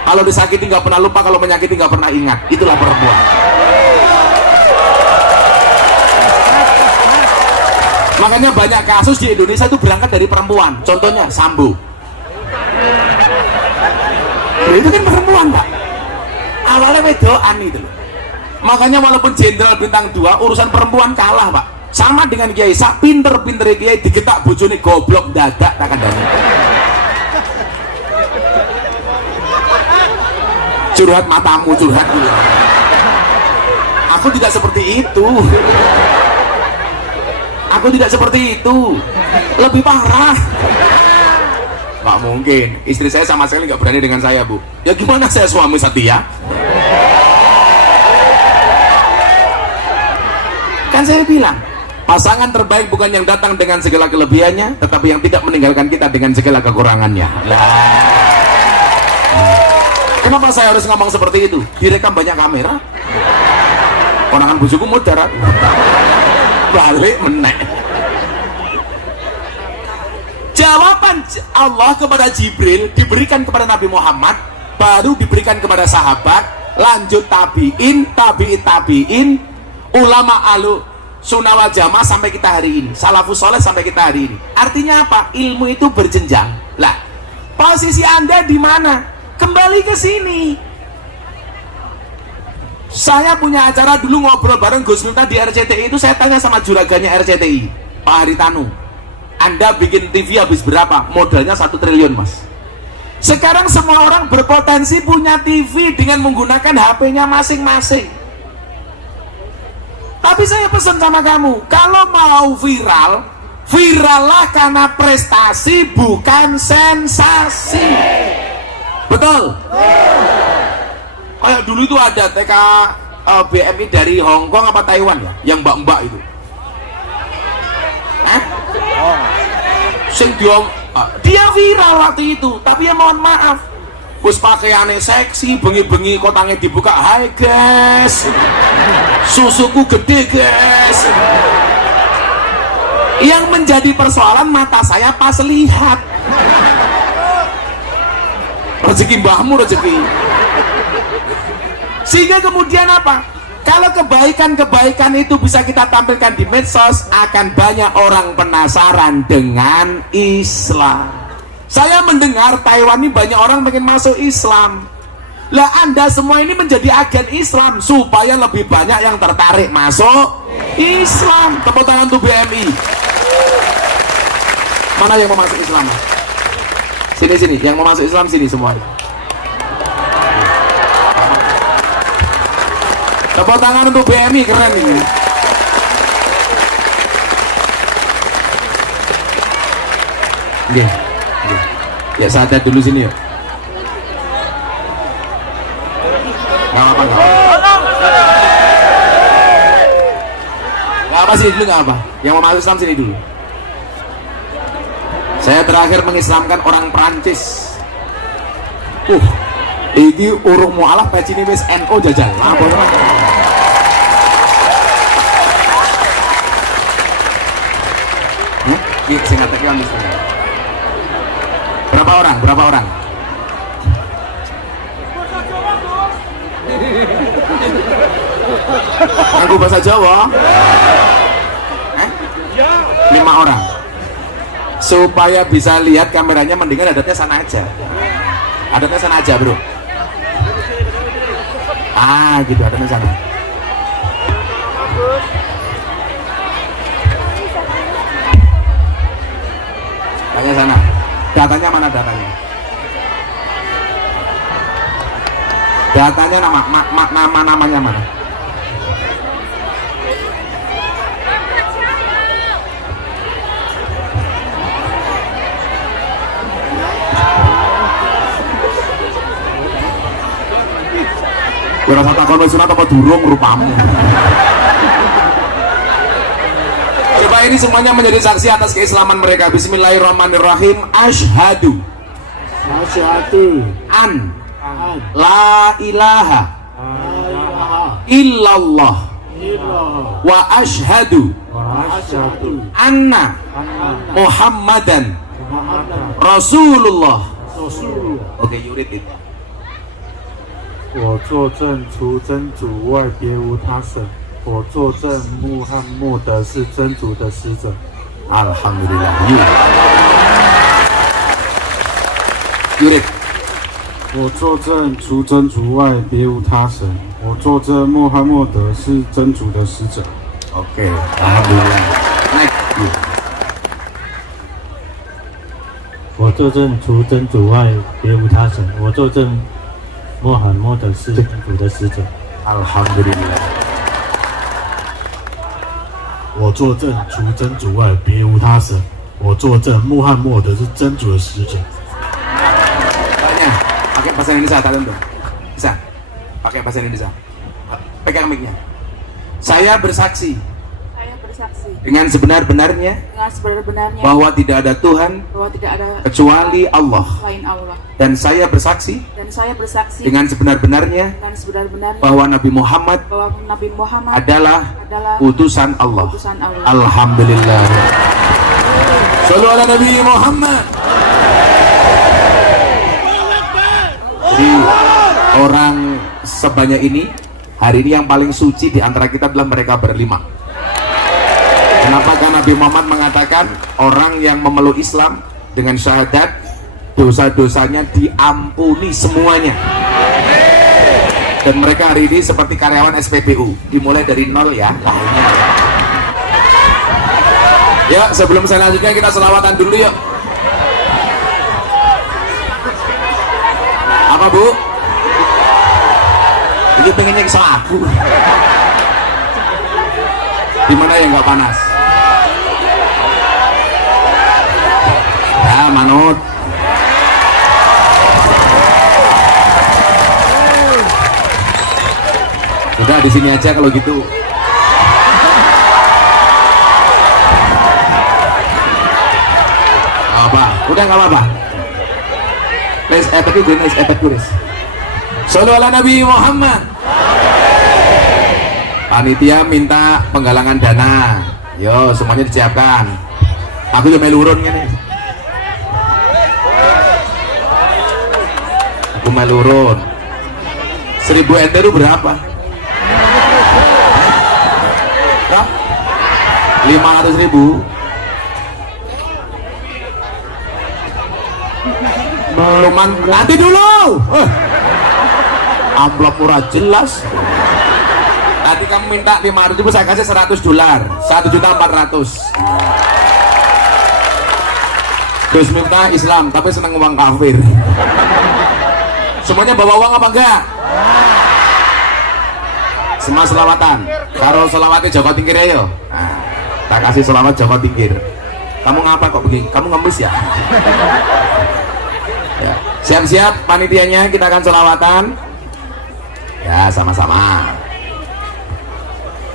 Kalau disakiti nggak pernah lupa, kalau menyakiti nggak pernah ingat. Itulah perempuan. Makanya banyak kasus di Indonesia itu berangkat dari perempuan. Contohnya Sambo. Nah, itu kan perempuan Pak. Awalnya wedoan itu loh. Makanya walaupun jenderal bintang 2 urusan perempuan kalah Pak. Sama dengan Kiai, sak pinter-pinter Kiai digetak bojone goblok dadak tak kandhane. Curhat matamu, curhat dulu. Aku tidak seperti itu. Aku tidak seperti itu, lebih parah. Nggak mungkin, istri saya sama sekali nggak berani dengan saya Bu. Ya gimana saya suami setia? Kan saya bilang, pasangan terbaik bukan yang datang dengan segala kelebihannya, tetapi yang tidak meninggalkan kita dengan segala kekurangannya. Kenapa saya harus ngomong seperti itu? Direkam banyak kamera. Konangan bujuku mudarat. Balik menek. Jawaban Allah kepada Jibril diberikan kepada Nabi Muhammad, baru diberikan kepada sahabat, lanjut tabiin, tabiin, ulama alu sunnah wal jamaah sampai kita hari ini, salafus soleh sampai kita hari ini. Artinya apa? Ilmu itu berjenjang. Lah, posisi Anda di mana? Kembali ke sini. Saya punya acara dulu ngobrol bareng Gus Miftah di RCTI itu, saya tanya sama juraganya RCTI, Pak Haritanu, Anda bikin TV habis berapa? Modalnya 1 triliun Mas. Sekarang semua orang berpotensi punya TV dengan menggunakan HP-nya masing-masing. Tapi saya pesan sama kamu, kalau mau viral, virallah karena prestasi bukan sensasi. Betul? Kayak dulu itu ada TK BMI dari Hong Kong apa Taiwan ya, yang mbak-mbak itu. Dia viral waktu itu, tapi ya mohon maaf, bos pakaiannya seksi, bengi-bengi kotangnya dibuka, hai guys, susuku gede guys. Yang menjadi persoalan mata saya pas lihat. Rezeki mbahmu rezeki. Sehingga kemudian apa? Kalau kebaikan-kebaikan itu bisa kita tampilkan di medsos, akan banyak orang penasaran dengan Islam. Saya mendengar Taiwan ini banyak orang pengen masuk Islam. Lah Anda semua ini menjadi agen Islam supaya lebih banyak yang tertarik masuk Islam. Tepuk tangan untuk BMI. Mana yang mau masuk Islam? Sini, yang mau masuk Islam sini semua. Tepuk tangan untuk BMI, keren ini. Oke. Ya santai dulu sini yuk. Gak apa-apa, gak apa sini dulu, gak apa. Yang mau masuk Islam sini dulu. Saya terakhir mengislamkan orang Perancis. Ini urung mualaf pecini wis NO jajal. Apa namanya? Ini saya ngatakan misalnya. Berapa orang? Berapa orang? Aku bahasa Jawa? 5 orang. Supaya bisa lihat kameranya, mendingan adatnya sana aja. Adatnya sana aja, bro. Ah, gitu, adatnya sana. Tanya sana. Datanya mana datanya? Datanya namanya mana? Gue rasa takon wis sunat apa durung rupamu. Coba ini semuanya menjadi saksi atas keislaman mereka. Bismillahirrahmanirrahim. Asyhadu an la ilaha illallah wa asyhadu anna Muhammadan Rasulullah. Oke, you read it. 我作证，除真主外别无他神。我作证，穆罕默德是真主的使者。 Alhamdulillah. You read. 我作证，除真主外别无他神。我作证，穆罕默德是真主的使者。 Oke, alhamdulillah. Next. 我作证，除真主外，别无他神。我作证，穆罕默德是真主的使者。 Alhamdulillah. 我作证，除真主外，别无他神。我作证，穆罕默德是真主的使者。 Tanya, pakai bahasa Indonesia kalian tuh. Bisa? Pakai bahasa Indonesia. Pegang mic-nya. Saya bersaksi dengan sebenar-benarnya bahwa tidak ada Tuhan kecuali Allah. Dan saya bersaksi dengan sebenar-benarnya bahwa Nabi Muhammad adalah utusan Allah. Alhamdulillah. Shallu ala Nabi Muhammad. Jadi orang sebanyak ini hari ini yang paling suci di antara kita adalah mereka berlima. Kenapa? Karena Nabi Muhammad mengatakan orang yang memeluk Islam dengan syahadat dosa-dosanya diampuni semuanya. Dan mereka hari ini seperti karyawan SPBU, dimulai dari nol ya lainnya. Ya, sebelum saya lanjutkan kita selawatan dulu yuk. Apa bu? Ini pengennya kesel aku. Dimana yang nggak panas? Ya manut. Udah di sini aja kalau gitu. Apa? Udah nggak apa-apa. Les efek itu, les efek tulis. Shallu ala Nabi Muhammad. Panitia minta penggalangan dana. Yo, semuanya disiapkan. Aku juga melurun kan nih. Aku melurun. 1000 ente itu berapa? 500.000. Belum, nanti dulu. Amplop murah jelas. Nanti kamu minta 500.000, saya kasih $100. 1.400.000. Gus Miftah Islam, tapi seneng uang kafir. Semuanya bawa uang apa enggak? Semua selawatan. Karo selawatnya Joko Tingkir ya. Nah, tak kasih selawat Joko Tingkir. Kamu ngapa kok begini? Kamu ngemis ya? Ya. Siap-siap panitianya, kita akan selawatan. Ya, sama-sama.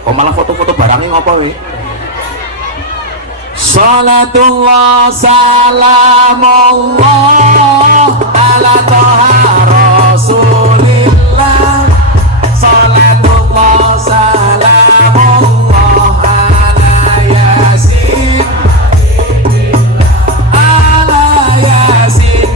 Kok malah foto-foto barangnya ngopo we? Salatullah salamullah ala toha rasulillah. Salatullah salamullah ala yasin. Ala yasin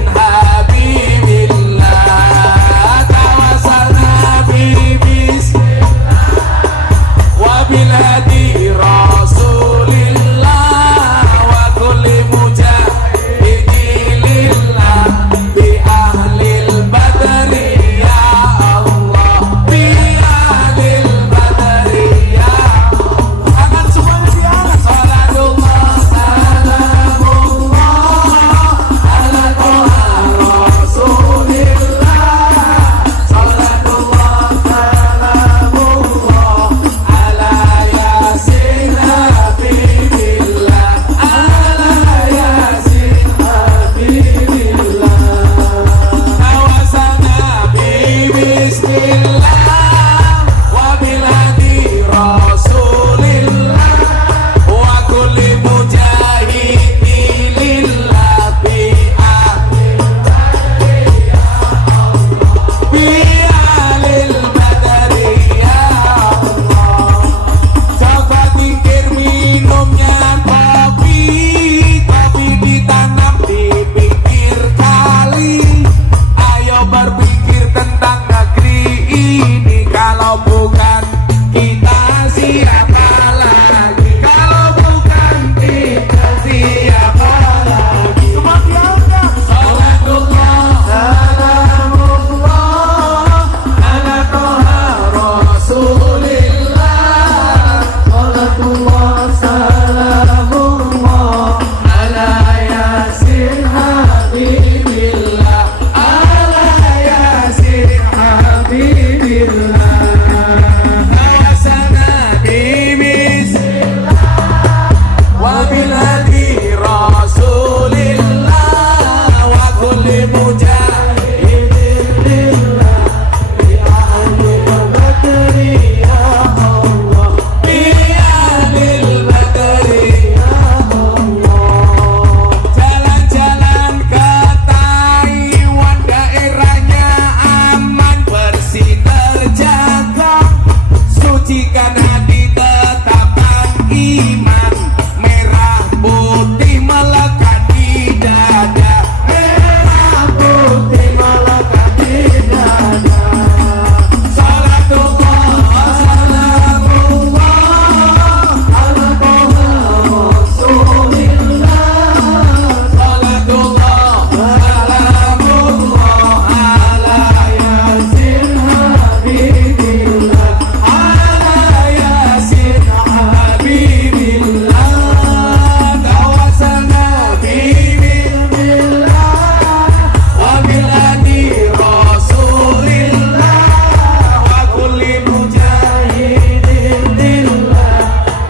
Tawassalna bibis wa bil hadi Rasulillah wa kulli mujahidin lillah bi ahlil badri ya Allah, bi ahlil badri ya Allah. Jalan-jalan ke Taiwan, daerahnya aman, bersih terjaga, sucikan hati, tetapkan iman, merah putih melekat di dada, merah putih melekat di dada. Salatullah, salamullah ala Toha Rasulillah. Salatullah, salamullah ala Yasin Habibillah, ala Yasin Habibillah. Tawassalna bibillah wa bil hadi Rasulillah wa kulli mujahidin lillah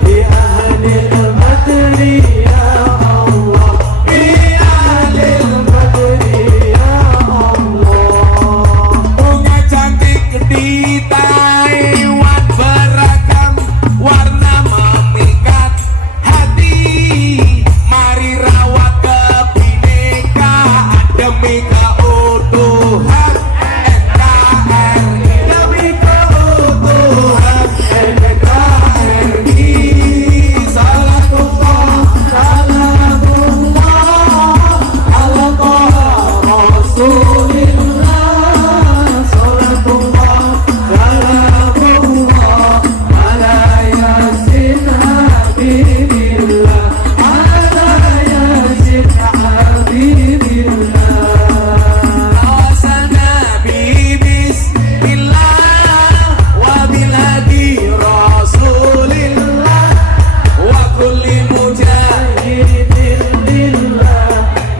bi ahlil badri ya Allah, bi ahlil badri ya Allah. Bunga cantik di Taiwan, beragam warna memikat hati, mari rawat kebinekaan demi keutuhan NKRI, demi keutuhan NKRI. Salatullah, salamullah ala Toha Rasulillah. Salatullah, salamullah ala Yasin Habibillah, ala Yasin Habibillah. Tawassalna bismillah wa bil hadi Rasulillah wa kulli mujahidin lillah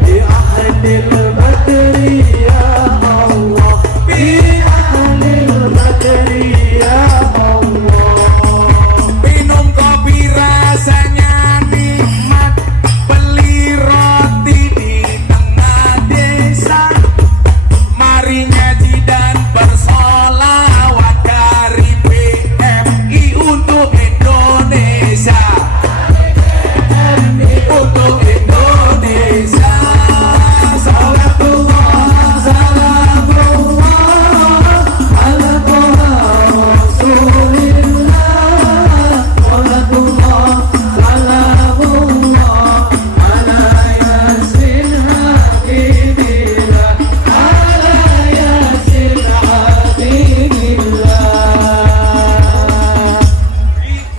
bi ahlil badri ya Allah, bi ahlil badri ya Allah. Minum kopi rasanya nikmat, beli roti di tengah desa, mari ngaji dan bersolawat dari PMI untuk Indonesia, untuk Indonesia. Salatullah, salamullah ala Toha Rasulillah. Salatullah, salamullah ala Yasin Habibillah, ala Yasin Habibillah.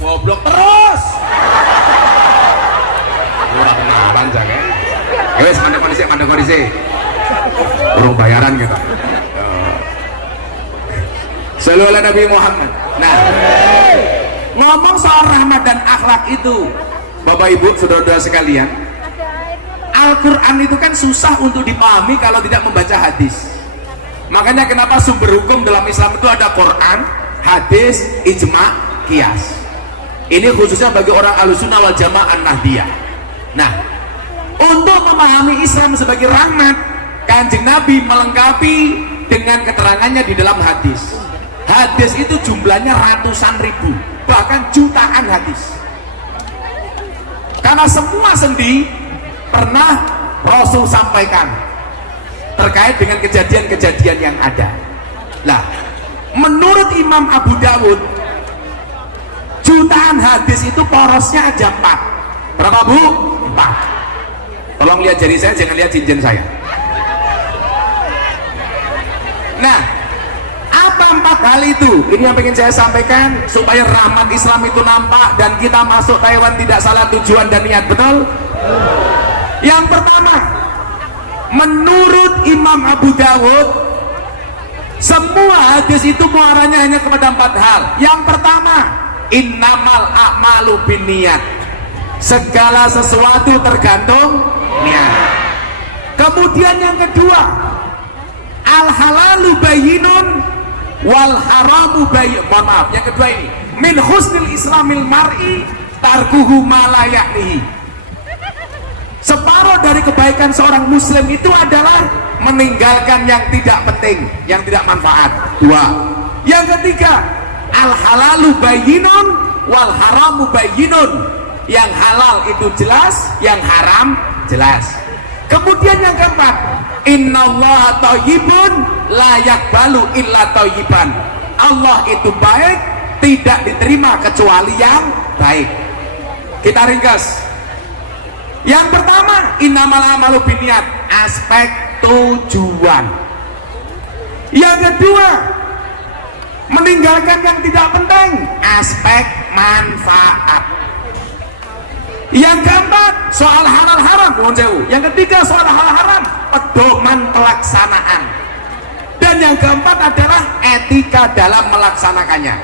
Goblok terus. Murah kenalan jangan. Wes mandek kondisi. Urung bayaran gitu. Shallu ala Nabi Muhammad. Nah, ngomong soal rahmat dan akhlak itu, Bapak Ibu, saudara-saudara sekalian, Al-Quran itu kan susah untuk dipahami kalau tidak membaca hadis. Makanya kenapa sumber hukum dalam Islam itu ada Quran, hadis, ijma, qiyas. Ini khususnya bagi orang Ahlussunnah wal Jamaah Nahdiyah. Nah, untuk memahami Islam sebagai rahmat, Kanjeng Nabi melengkapi dengan keterangannya di dalam hadis. Hadis itu jumlahnya ratusan ribu, bahkan jutaan hadis. Karena semua sendi pernah Rasul sampaikan terkait dengan kejadian-kejadian yang ada. Nah, menurut Imam Abu Dawud, jutaan hadis itu porosnya aja 4. Berapa Bu? 4. Tolong lihat jari saya, jangan lihat cincin saya. Nah, apa 4 hal itu? Ini yang ingin saya sampaikan supaya rahmat Islam itu nampak dan kita masuk Taiwan tidak salah tujuan dan niat, betul? Yang pertama, menurut Imam Abu Dawud, semua hadis itu muaranya hanya kepada 4 hal. Yang pertama, innamal a'malu binniyat. Segala sesuatu tergantung niat. Kemudian yang kedua, al halalu bayyinun wal haramu mohon maaf, yang kedua ini, min husnil islamil mar'i tarkuhu ma la ya'nihi. Separuh dari kebaikan seorang muslim itu adalah meninggalkan yang tidak penting, yang tidak manfaat. Dua. Yang ketiga, al halalu bayyinun wal haramu bayyinun. Yang halal itu jelas, yang haram jelas. Kemudian yang keempat, innallaha thayyibun la yaqbalu illa thayyiban. Allah itu baik, tidak diterima kecuali yang baik. Kita ringkas. Yang pertama, innamal amalu binniyat, aspek tujuan. Yang kedua, meninggalkan yang tidak penting, aspek manfaat. Yang keempat, soal halal haram. Yang ketiga, soal halal haram, pedoman pelaksanaan. Dan yang keempat adalah etika dalam melaksanakannya.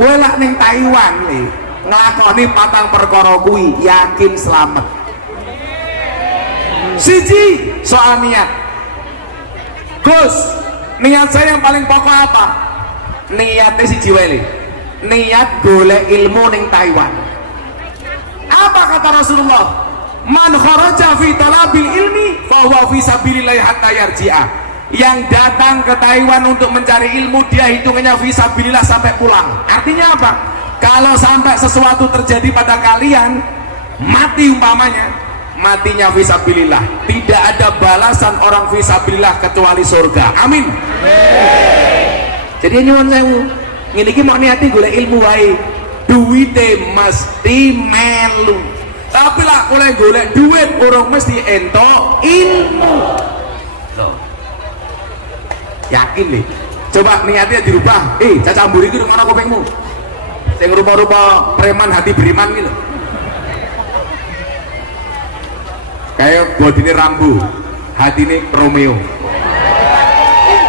Kowe lak ning Taiwan nih nglakoni patang perkara kuwi yakin selamat. Siji, soal niat. Gus, niat saya yang paling pokok apa? Niatnya siji wae. Niat golek ilmu ning Taiwan. Apa kata Rasulullah? Man kharaja fi talabil ilmi fa huwa fi sabilillah hatta yarji'a. Yang datang ke Taiwan untuk mencari ilmu, dia hitungannya fi sabilillah sampai pulang. Artinya apa? Kalau sampai sesuatu terjadi pada kalian, mati umpamanya, matinya fi sabilillah. Tidak ada balasan orang fi sabilillah kecuali surga. Amin. Jadi nyuwun sewu, ngene iki mau niati golek ilmu wae. Duwite mesti melu. Tapi lah oleh golek duit urung mesti entuk ilmu. Loh. Yakin nih. Coba niatnya dirubah. Caca mburi iki ngono kupingmu. Sing rupa-rupa preman hati beriman gitu. Kayak bodine Rambo, hatine Romeo.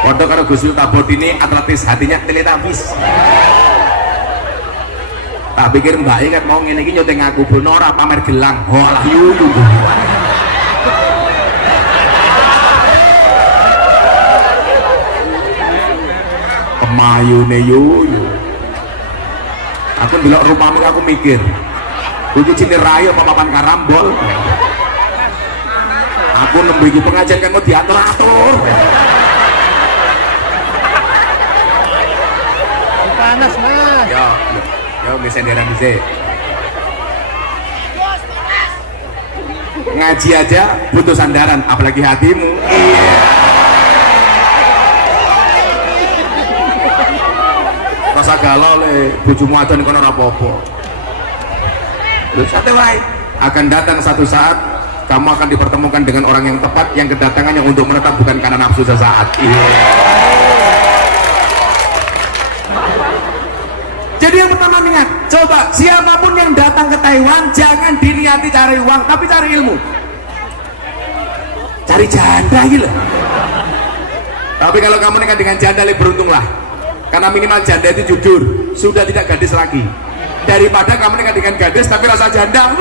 Padha karo Gus Miftah, bodine atletis, hatinya Teletubbies. Tak pikir mbak ingat mau ngene iki nyoteng aku bono ora pamer gelang. Oh alah yuyu. Kemayune yuyu. Aku ndelok rumahmu aku mikir. Kuwi cine rayo apa papan karambol. Aku nembe iki pengajian kan mau diatur-atur. Panas, Mas. Yo senderan bisa. Ngaji aja butuh sandaran, apalagi hatimu. Iya. Rasa galau le, bojomu adon kono ora apa-apa. Lho sate wae. Akan datang satu saat kamu akan dipertemukan dengan orang yang tepat, yang kedatangannya untuk menetap bukan karena nafsu sesaat. Iya. Jadi yang pertama ingat, coba siapapun yang datang ke Taiwan jangan diniati cari uang, tapi cari ilmu. Cari janda gitu. Tapi kalau kamu nikah dengan janda lebih beruntunglah. Karena minimal janda itu jujur, sudah tidak gadis lagi. Daripada kamu nikah dengan gadis tapi rasa janda.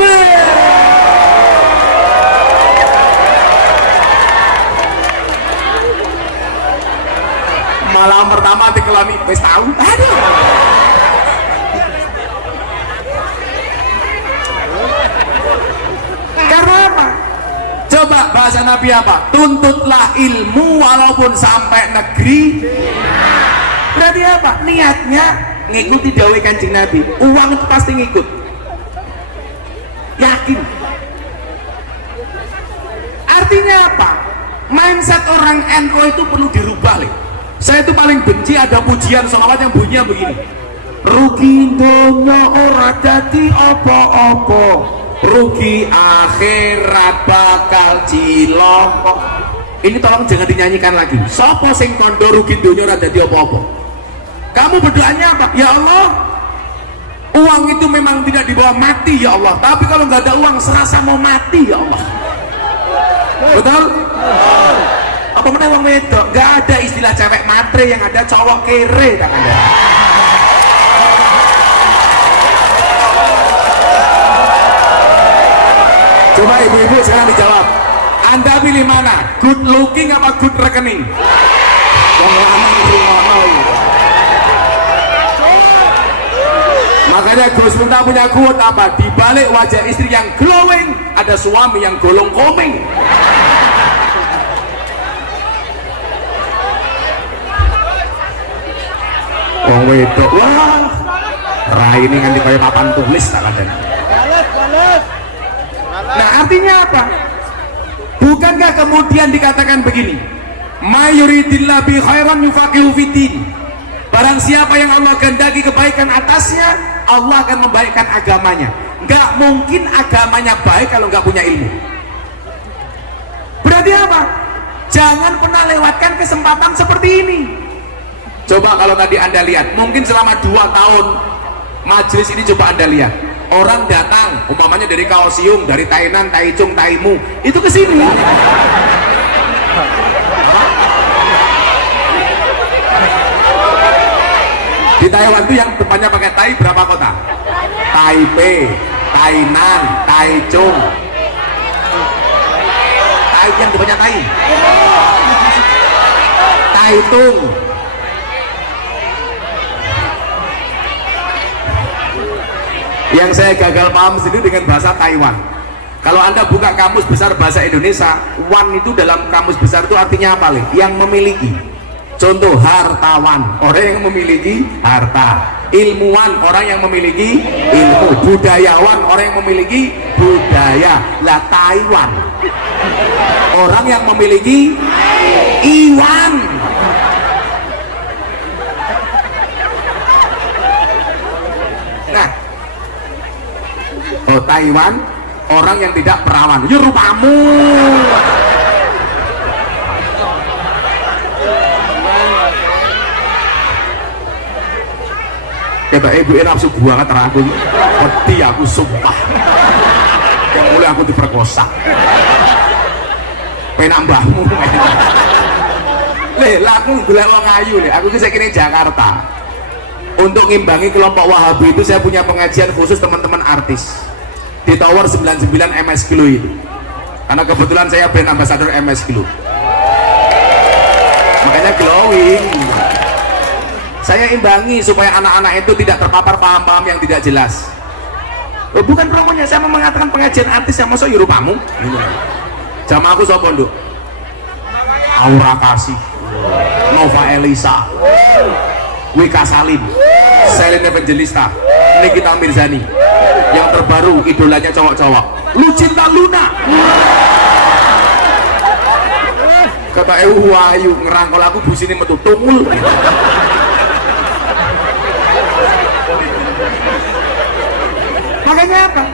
Malam pertama dikeloni wis tahu. Aduh. Karena apa? Coba bahasa Nabi apa? Tuntutlah ilmu walaupun sampai negeri. Berarti apa? Niatnya ngikuti dawuh Kanjeng Nabi. Uang itu pasti ngikut. Yakin. Artinya apa? Mindset orang NU itu perlu dirubah. Saya itu paling benci ada pujian sholawat yang bunyinya begini. Rugi donya ora dadi apa-apa. Rugi akhirat bakal cilaka. Ini tolong jangan dinyanyikan lagi. Sopo sing kondo rugi dunia ora dadi apa-apa. Kamu berdoanya apa? Ya Allah, uang itu memang tidak dibawa mati ya Allah. Tapi kalau nggak ada uang serasa mau mati ya Allah. Betul? Apa mana uang wedok? Nggak ada istilah cewek matre, yang ada cowok kere, tak ada. Coba ibu-ibu sekarang dijawab. Anda pilih mana? Good looking apa good rekening? Yang lanang Makanya Gus Miftah punya quote apa? Di balik wajah istri yang glowing ada suami yang golong koming. Wong wedok, wah, rai ini nganti kayak papan tulis tak ada. Nah artinya apa? Bukankah kemudian dikatakan begini, mayuridillah bi khairan yufaqihu fiddin. Barang siapa yang Allah kehendaki kebaikan atasnya, Allah akan membaikkan agamanya. Nggak mungkin agamanya baik kalau nggak punya ilmu. Berarti apa? Jangan pernah lewatkan kesempatan seperti ini. Coba kalau tadi Anda lihat, mungkin selama 2 tahun majelis ini coba Anda lihat, orang datang umpamanya dari Kaohsiung, dari Tainan, Taichung, Taimu, itu ke sini. Di Taiwan itu yang depannya pakai Tai berapa kota? Taipei, Tainan, Taichung. Tai yang depannya Tai. Taitung. Yang saya gagal paham sendiri dengan bahasa Taiwan. Kalau Anda buka kamus besar bahasa Indonesia, wan itu dalam kamus besar itu artinya apa? Yang memiliki. Contoh hartawan, orang yang memiliki harta. Ilmuwan, orang yang memiliki ilmu. Budayawan, orang yang memiliki budaya. Lah Taiwan, orang yang memiliki iwan. Nah, oh Taiwan, orang yang tidak perawan. Ya rupamu. Kata ibu nafsu banget aku, peti aku sumpah. Yang mulai aku diperkosa. Penambahmu. Lah aku golek wong ayu nih. Aku ki saiki Jakarta. Untuk ngimbangi kelompok Wahabi itu saya punya pengajian khusus teman-teman artis di Tower 99 MS Kilo itu. Karena kebetulan saya brand ambassador MS Kilo. Makanya glowing. Saya imbangi supaya anak-anak itu tidak terpapar paham-paham yang tidak jelas. Oh, bukan promonya, saya mau mengatakan pengajian artis yang masuk Yurupamu. Jamaah aku sapa, Nduk? Aura Kasih, Nova Elisa, Wika Salim, Selin Evangelista, Nikita Mirzani. Yang terbaru idolanya cowok-cowok, Lucinta Luna. Kata Wayu ngerangkol aku busine metu tungul. Makanya apa?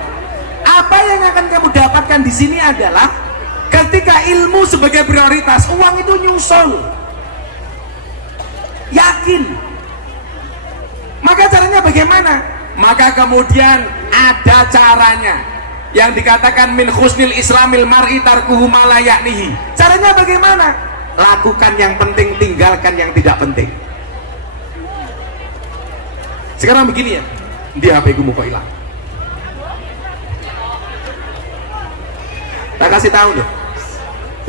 Apa yang akan kamu dapatkan di sini adalah ketika ilmu sebagai prioritas, uang itu nyusul. Yakin. Maka caranya bagaimana? Maka kemudian ada caranya. Yang dikatakan min husnil islamil mar'i tarkuhu ma la ya'nihi. Caranya bagaimana? Lakukan yang penting, tinggalkan yang tidak penting. Sekarang begini ya, di HP ku mau kok hilang. Tak kasih tahu loh,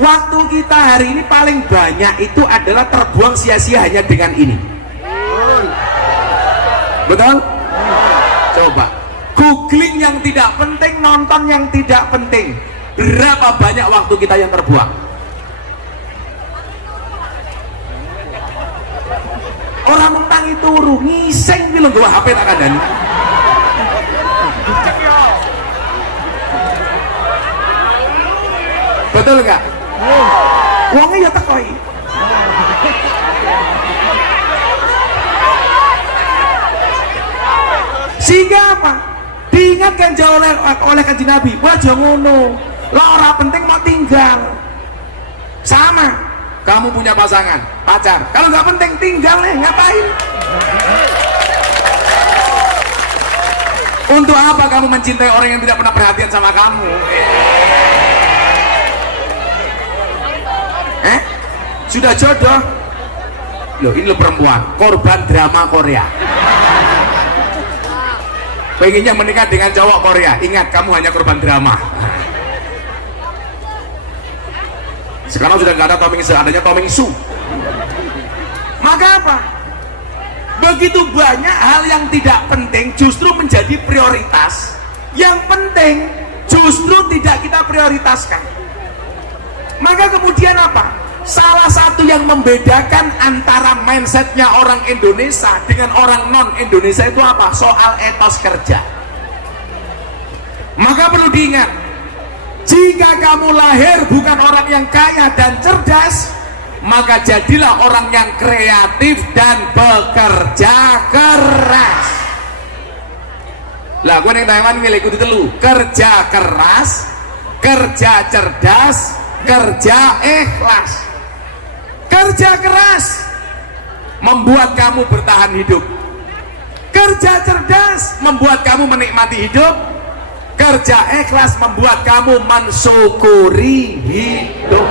waktu kita hari ini paling banyak itu adalah terbuang sia-sia hanya dengan ini. Betul? Coba googling yang tidak penting, nonton yang tidak penting. Berapa banyak waktu kita yang terbuang? Orang mentangi turu, ngiseng bilang gua HP tak kandani. Betul nggak? Uangnya ya tekoi. Sehingga apa? Diingatkan jauh oleh kanjeng Nabi, wah jangan ngono. Lah orang penting mau tinggal. Sama, kamu punya pasangan, pacar. Kalau nggak penting tinggal nih, ngapain? Untuk apa kamu mencintai orang yang tidak pernah perhatian sama kamu? Sudah jodoh loh, ini loh perempuan korban drama Korea, pengennya menikah dengan cowok Korea. Ingat, kamu hanya korban drama. Sekarang sudah nggak ada Tomingsu, adanya Tomingsu. Maka apa? Begitu banyak hal yang tidak penting justru menjadi prioritas. Yang penting justru tidak kita prioritaskan. Maka kemudian apa? Salah satu yang membedakan antara mindsetnya orang Indonesia dengan orang non-Indonesia itu apa? Soal etos kerja. Maka perlu diingat, jika kamu lahir bukan orang yang kaya dan cerdas, maka jadilah orang yang kreatif dan bekerja keras. Lah gue yang Taiwan milik itu telu, kerja keras, kerja cerdas, kerja ikhlas. Kerja keras membuat kamu bertahan hidup. Kerja cerdas membuat kamu menikmati hidup. Kerja ikhlas membuat kamu mensyukuri hidup.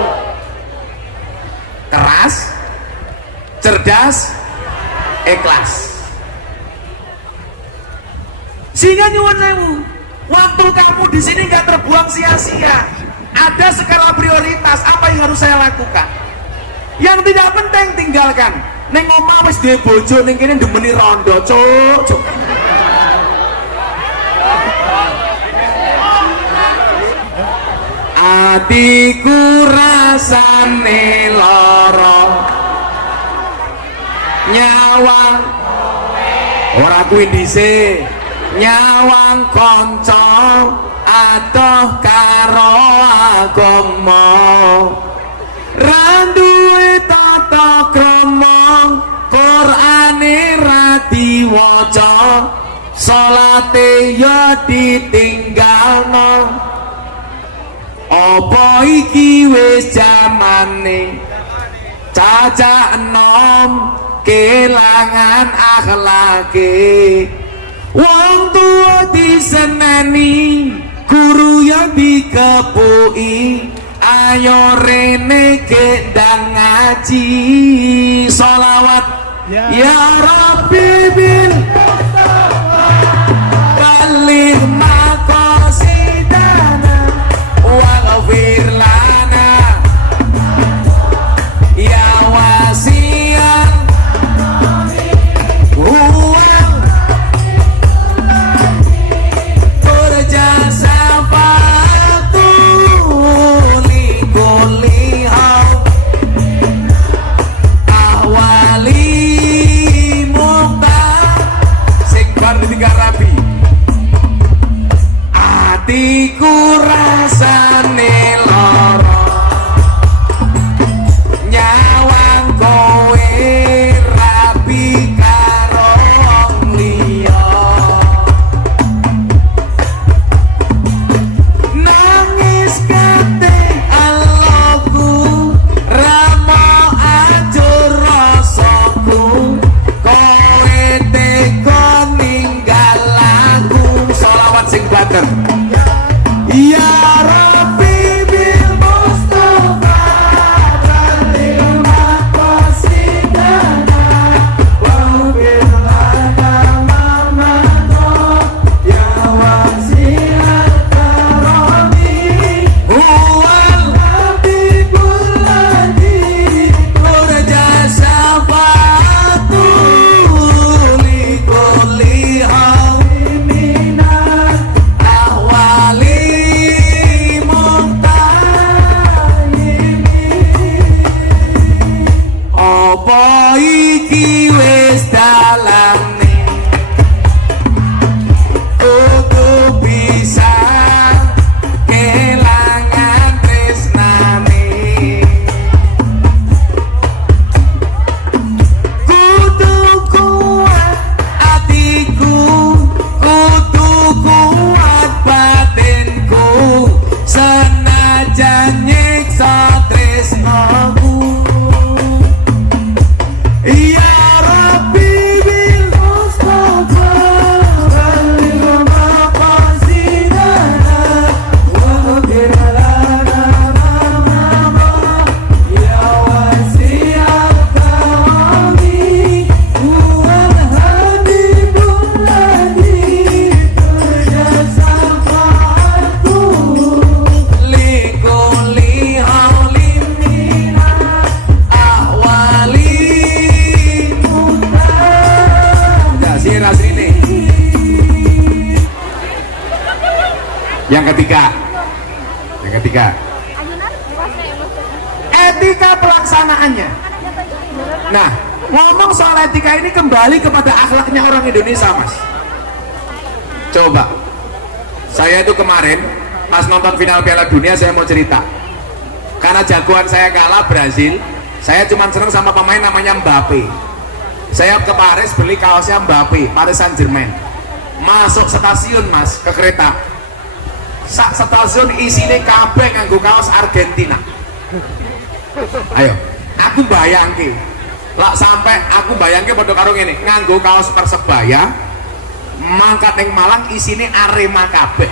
Keras, cerdas, ikhlas. Sehingga nyuwun sewu, waktu kamu di sini nggak terbuang sia-sia. Ada skala prioritas apa yang harus saya lakukan. Yang tidak penting tinggalkan. Neng omah wis duwe bojo ning kene ndemeni rondo, cuk. Atiku rasane lara. Nyawang ora kuwi dhisik. Nyawang kanca adoh karo agama. Randuwe tata krama Qur'ane ra diwaca, salate ya ditinggalno. Apa iki wis jamane cacak enom kelangan akhlake. Wong tua diseneni, guru ya dikepuki. Ayo rene gendang ngaji sholawat ya Rabbi bil balik maqasidana waghfir lana ya wasiyan uang berjasa Yang ketiga, etika pelaksanaannya. Nah, ngomong soal etika ini kembali kepada akhlaknya orang Indonesia, Mas. Coba, saya itu kemarin pas nonton final Piala Dunia, saya mau cerita. Karena jagoan saya kalah Brazil, saya cuma seneng sama pemain namanya Mbappe. Saya ke Paris beli kaosnya Mbappe, Paris Saint-Germain. Masuk stasiun, Mas, ke kereta. Sak stasiun isinya kabeh nganggo kaos Argentina. Ayo, aku bayangke. Lah sampai aku bayangke padha karo ngene, nganggo kaos Persebaya, mangkat ning Malang isine Arema kabeh.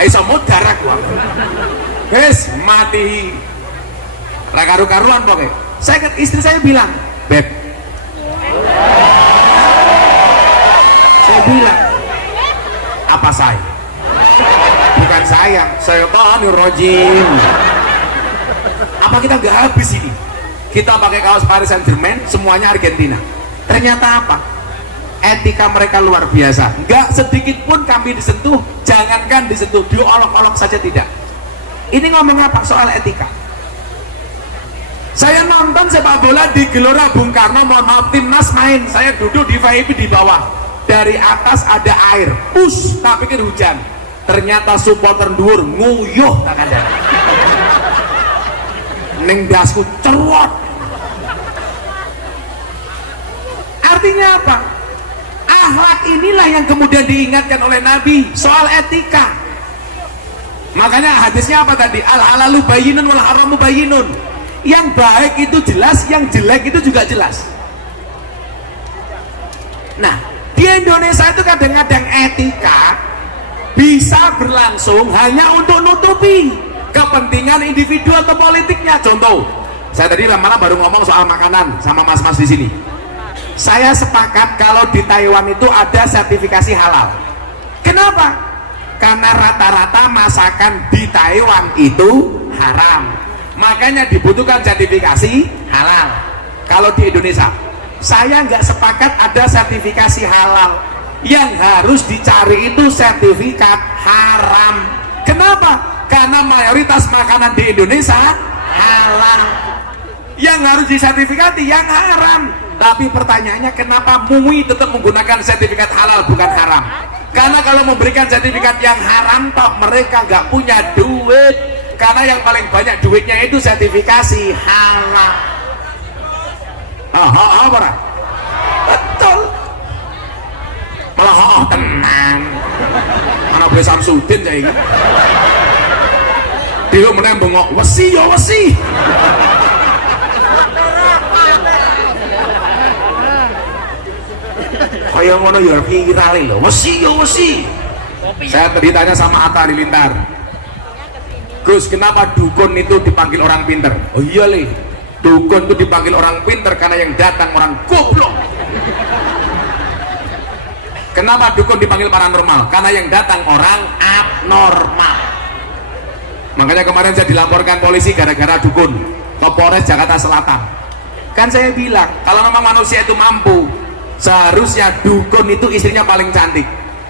Iso mudhar aku. Wes mati. Ra karu-karuan pokoke. Istri saya bilang, "Beb." Saya bilang, "Apa saya?" Bukan saya kan rojim. Apa kita nggak habis ini? Kita pakai kaos Paris Saint-Germain, semuanya Argentina. Ternyata apa? Etika mereka luar biasa. Nggak sedikit pun kami disentuh, jangankan disentuh, diolok-olok saja tidak. Ini ngomong apa? Soal etika. Saya nonton sepak bola di Gelora Bung Karno, mohon maaf, timnas main. Saya duduk di VIP di bawah. Dari atas ada air, tak pikir hujan. Ternyata supporter dhuwur nguyuh tak kandhani. Ning dasku cerwot. Artinya apa? Akhlak inilah yang kemudian diingatkan oleh Nabi soal etika. Makanya hadisnya apa tadi? Al halalu bayyinun wal haramu bayyinun. Yang baik itu jelas, yang jelek itu juga jelas. Nah, di Indonesia itu kadang-kadang etika bisa berlangsung hanya untuk nutupi kepentingan individu atau politiknya. Contoh, saya tadi malam baru ngomong soal makanan sama mas-mas di sini. Saya sepakat kalau di Taiwan itu ada sertifikasi halal. Kenapa? Karena rata-rata masakan di Taiwan itu haram. Makanya dibutuhkan sertifikasi halal. Kalau di Indonesia, saya nggak sepakat ada sertifikasi halal. Yang harus dicari itu sertifikat haram. Kenapa? Karena mayoritas makanan di Indonesia halal. Yang harus disertifikati yang haram. Tapi pertanyaannya, kenapa MUI tetap menggunakan sertifikat halal bukan haram? Karena kalau memberikan sertifikat yang haram, toh mereka nggak punya duit. Karena yang paling banyak duitnya itu sertifikasi halal. Apa? Betul. Malah tenang. Mana boleh Samsudin saya ini. Dia menang bengok, wesi ya wesi. Kayak ngono ya viral lho, wesi ya wesi. Saya tadi tanya sama Atta Halilintar, Gus, kenapa dukun itu dipanggil orang pinter? Oh iya Le, dukun itu dipanggil orang pinter karena yang datang orang goblok. Kenapa dukun dipanggil paranormal? Karena yang datang orang abnormal. Makanya kemarin saya dilaporkan polisi gara-gara dukun ke Polres Jakarta Selatan. Kan saya bilang, kalau memang manusia itu mampu, seharusnya dukun itu istrinya paling cantik.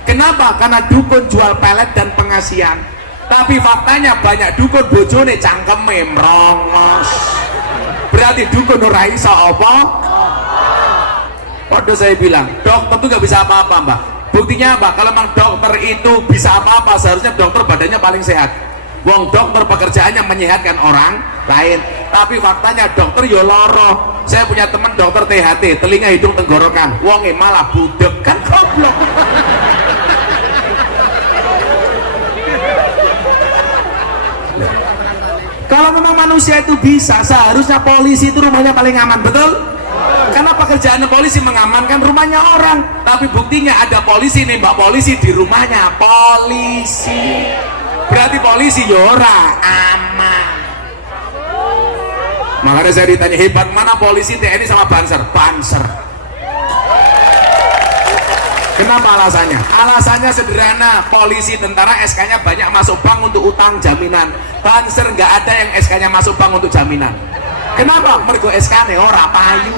Kenapa? Karena dukun jual pelet dan pengasihan. Tapi faktanya banyak dukun bojone cangkeme mrongos. Berarti dukun ora iso apa? Padahal saya bilang, dokter itu nggak bisa apa-apa, Mbak. Buktinya apa? Kalau memang dokter itu bisa apa-apa, seharusnya dokter badannya paling sehat. Wong dokter pekerjaannya menyehatkan orang lain. Tapi faktanya dokter yo loro. Saya punya teman dokter THT, telinga hidung tenggorokan. Wonge malah budek, kan goblok. Kalau memang manusia itu bisa, seharusnya polisi itu rumahnya paling aman, betul? Karena pekerjaan polisi mengamankan rumahnya orang. Tapi buktinya ada polisi nembak polisi di rumahnya polisi. Berarti polisi yora aman. Makanya saya ditanya, hebat mana polisi TNI sama Banser? Banser. Kenapa alasannya? Alasannya sederhana, polisi tentara SK-nya banyak masuk bank untuk utang jaminan. Banser nggak ada yang SK-nya masuk bank untuk jaminan. Kenapa? Mergo SK-ne ora payu.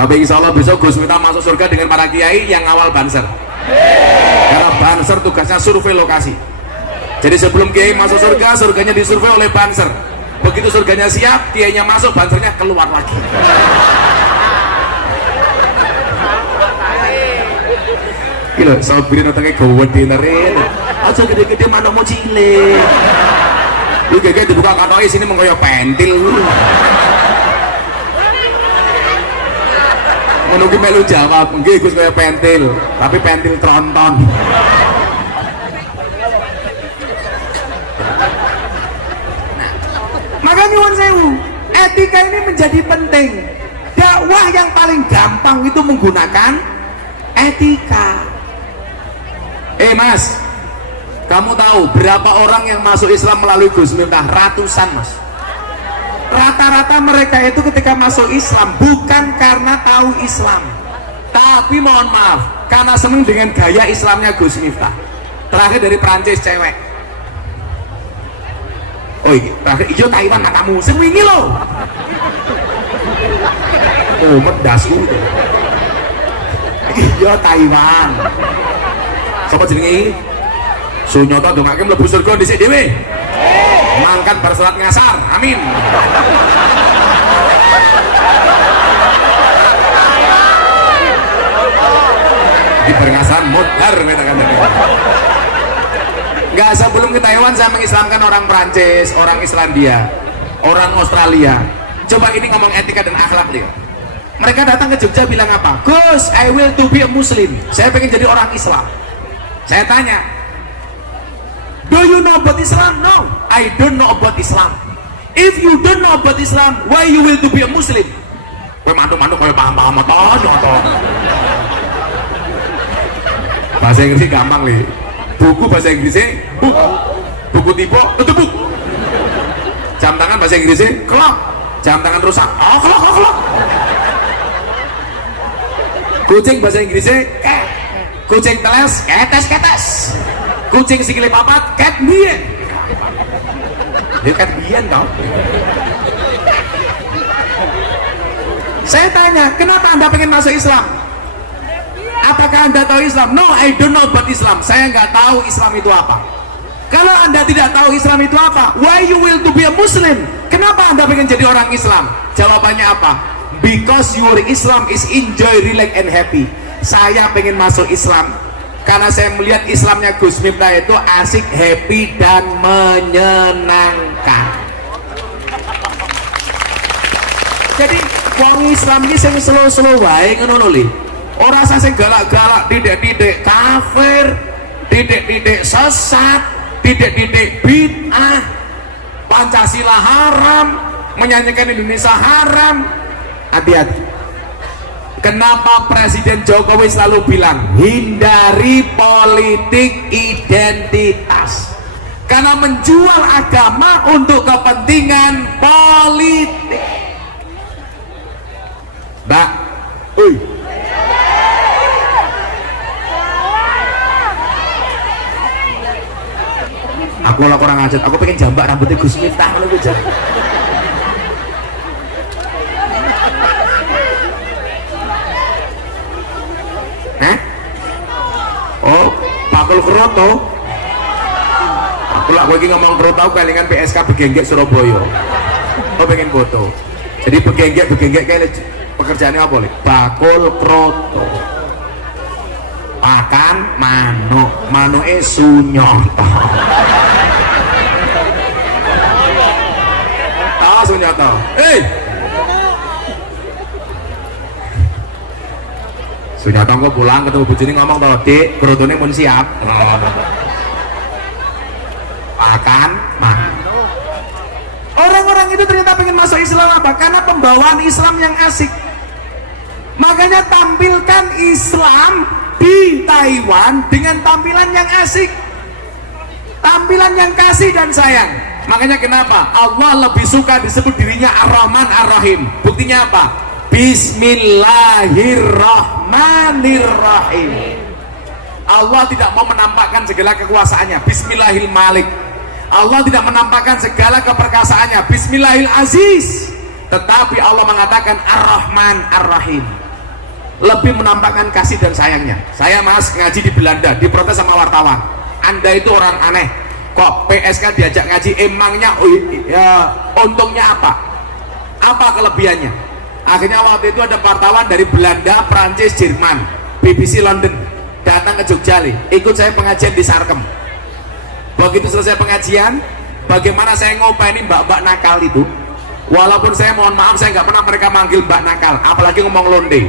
Tapi insya Allah besok Gus Miftah masuk surga dengan para kiai yang awal banser. Karena banser tugasnya survei lokasi. Jadi sebelum kiai masuk surga, surganya disurvei oleh banser. Begitu surganya siap, kiainya masuk, bansernya keluar lagi. Gila, sobirin otaknya gawat dinerin. Aja gede-gede mana mau cilik. Lu gede dibuka katoi sini mengkoyok pentil. Menunggu melu jawab, nggih Gus kaya pentil, tapi pentil tronton. Maka nyuwun sewu, etika ini menjadi penting. Dakwah yang paling gampang itu menggunakan etika. Mas, kamu tahu berapa orang yang masuk Islam melalui Gus Miftah? Ratusan, Mas. Rata-rata mereka itu ketika masuk Islam bukan karena tahu Islam, tapi mohon maaf karena seneng dengan gaya Islamnya Gus Miftah. Terakhir dari Prancis cewek. Oh iya, terakhir ijo Taiwan matamu, sing wingi loh. Oh, medas itu. Ijo Taiwan. Siapa jenenge? Sunyata dongake mlebu surga dhisik dhewe. Mangkat bersalat ngasar, amin. Di berngasar mudhar katakan. Enggak, sebelum ke Taiwan saya mengislamkan orang Prancis, orang Islandia, orang Australia. Coba ini ngomong etika dan akhlak dia. Mereka datang ke Jogja bilang apa? Gus, I will to be a Muslim. Saya pengen jadi orang Islam. Saya tanya, do you know about Islam? No, I don't know about Islam. If you don't know about Islam, why you will to be a Muslim? Kowe mantuk-mantuk kowe paham-paham atau bahasa Inggris gampang li. Buku bahasa Inggrisnya buku, buku tipe tutup. Jam tangan bahasa Inggrisnya clock, jam tangan rusak clock. Kucing bahasa Inggrisnya cat, kucing teles ketes. Kucing sikile papat, cat bien. Dia cat bien tau. Saya tanya, kenapa Anda pengen masuk Islam? Apakah Anda tahu Islam? No, I don't know about Islam. Saya nggak tahu Islam itu apa. Kalau Anda tidak tahu Islam itu apa, why you will to be a Muslim? Kenapa Anda pengen jadi orang Islam? Jawabannya apa? Because your Islam is enjoy, relax and happy. Saya pengen masuk Islam karena saya melihat Islamnya Gus Miftah itu asik, happy dan menyenangkan. Jadi wong Islam ini sing slow-slow wae ngono lho li. Ora usah sing galak-galak, titik-titik kafir, titik-titik sesat, titik-titik bid'ah, Pancasila haram, menyanyikan Indonesia haram. Hati-hati. Kenapa Presiden Jokowi selalu bilang hindari politik identitas? Karena menjual agama untuk kepentingan politik. Mbak, aku lah kurang ajar. Aku pengen jambak rambutnya Gus Miftah kalau gue jambak. Oh, pakul keroto. Aku lah lagi ngomong keroto kalingan PSK Begenggek Surabaya. Oh pengen foto. Jadi Begenggek kayak pekerjaannya apa nih? Bakul keroto. Pakan manuk Sunyata. Tahu Sunyata? Sunyata kok pulang ketemu bojone ngomong tau, "Dik, kerotone pun siap." Pakan orang-orang itu ternyata pengen masuk Islam apa? Karena pembawaan Islam yang asik. Makanya tampilkan Islam di Taiwan dengan tampilan yang asik, tampilan yang kasih dan sayang. Makanya kenapa Allah lebih suka disebut dirinya Ar-Rahman Ar-Rahim? Buktinya apa? Bismillahirrahmanirrahim. Allah tidak mau menampakkan segala kekuasaannya, Bismillahil Malik. Allah tidak menampakkan segala keperkasaannya, Bismillahil Aziz. Tetapi Allah mengatakan Ar-Rahman Ar-Rahim. lebih menampakkan kasih dan sayangnya. Saya mas ngaji di Belanda, diprotes sama wartawan, Anda itu orang aneh, kok PSK diajak ngaji, emangnya ya, untungnya apa kelebihannya? Akhirnya waktu itu ada wartawan dari Belanda, Prancis, Jerman, BBC London datang ke Jogja, ikut saya pengajian di Sarkem. Begitu selesai pengajian, bagaimana saya ngopeni mbak-mbak nakal itu, walaupun saya mohon maaf saya nggak pernah mereka manggil mbak nakal, apalagi ngomong londe.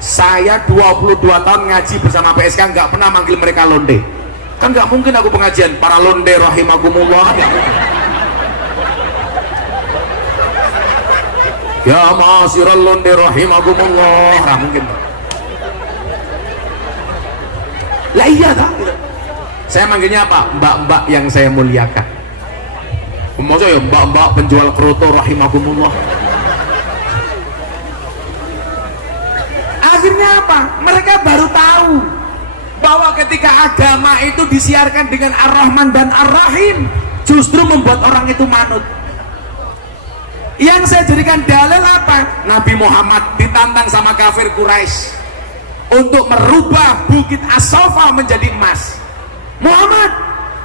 Saya 22 tahun ngaji bersama PSK nggak pernah manggil mereka londe. Kan nggak mungkin aku pengajian para londe rahimakumullah. Ya ma'asyiral londe rahimakumullah, nggak mungkin. Lah iya tak? Saya manggilnya apa? Mbak-mbak yang saya muliakan. Maksudnya ya mbak-mbak penjual kroto rahimakumullah. Akhirnya apa? Mereka baru tahu bahwa ketika agama itu disiarkan dengan Ar-Rahman dan Ar-Rahim, justru membuat orang itu manut. Yang saya jadikan dalil apa? Nabi Muhammad ditantang sama kafir Quraisy untuk merubah Bukit As-Safa menjadi emas. Muhammad,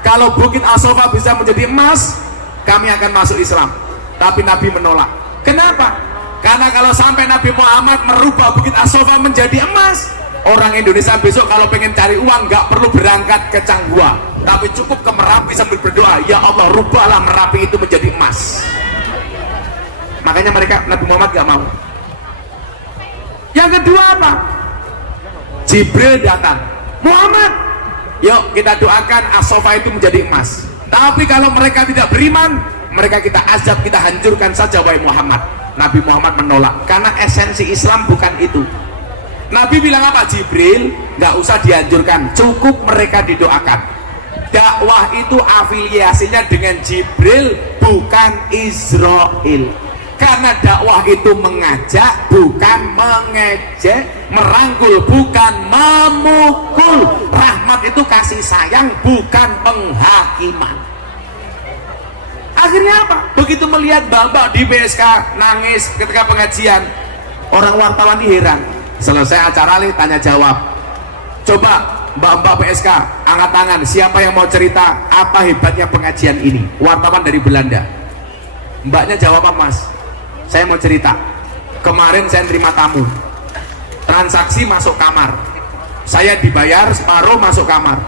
kalau Bukit As-Safa bisa menjadi emas, kami akan masuk Islam. Tapi Nabi menolak. Kenapa? Karena kalau sampai Nabi Muhammad merubah Bukit As-Safa menjadi emas, orang Indonesia besok kalau pengen cari uang nggak perlu berangkat ke Canggua, tapi cukup ke Merapi sambil berdoa, ya Allah rubahlah Merapi itu menjadi emas. Makanya Nabi Muhammad nggak mau. Yang kedua apa? Jibril datang, Muhammad, yuk kita doakan As-Safa itu menjadi emas. Tapi kalau mereka tidak beriman, mereka kita azab, kita hancurkan saja wahai Muhammad. Nabi Muhammad menolak, karena esensi Islam bukan itu. Nabi bilang apa? Jibril, nggak usah dihancurkan, cukup mereka didoakan. Dakwah itu afiliasinya dengan Jibril, bukan Israel. Karena dakwah itu mengajak, bukan mengejek, merangkul, bukan memukul. Rahmat itu kasih sayang, bukan penghakiman. Akhirnya apa? Begitu melihat bapak di PSK nangis ketika pengajian, orang wartawan ini heran. Selesai acara nih tanya jawab. Coba mbak-mbak PSK angkat tangan, siapa yang mau cerita apa hebatnya pengajian ini? Wartawan dari Belanda. Mbaknya jawab apa mas? Saya mau cerita. Kemarin saya terima tamu, transaksi masuk kamar, saya dibayar separuh masuk kamar.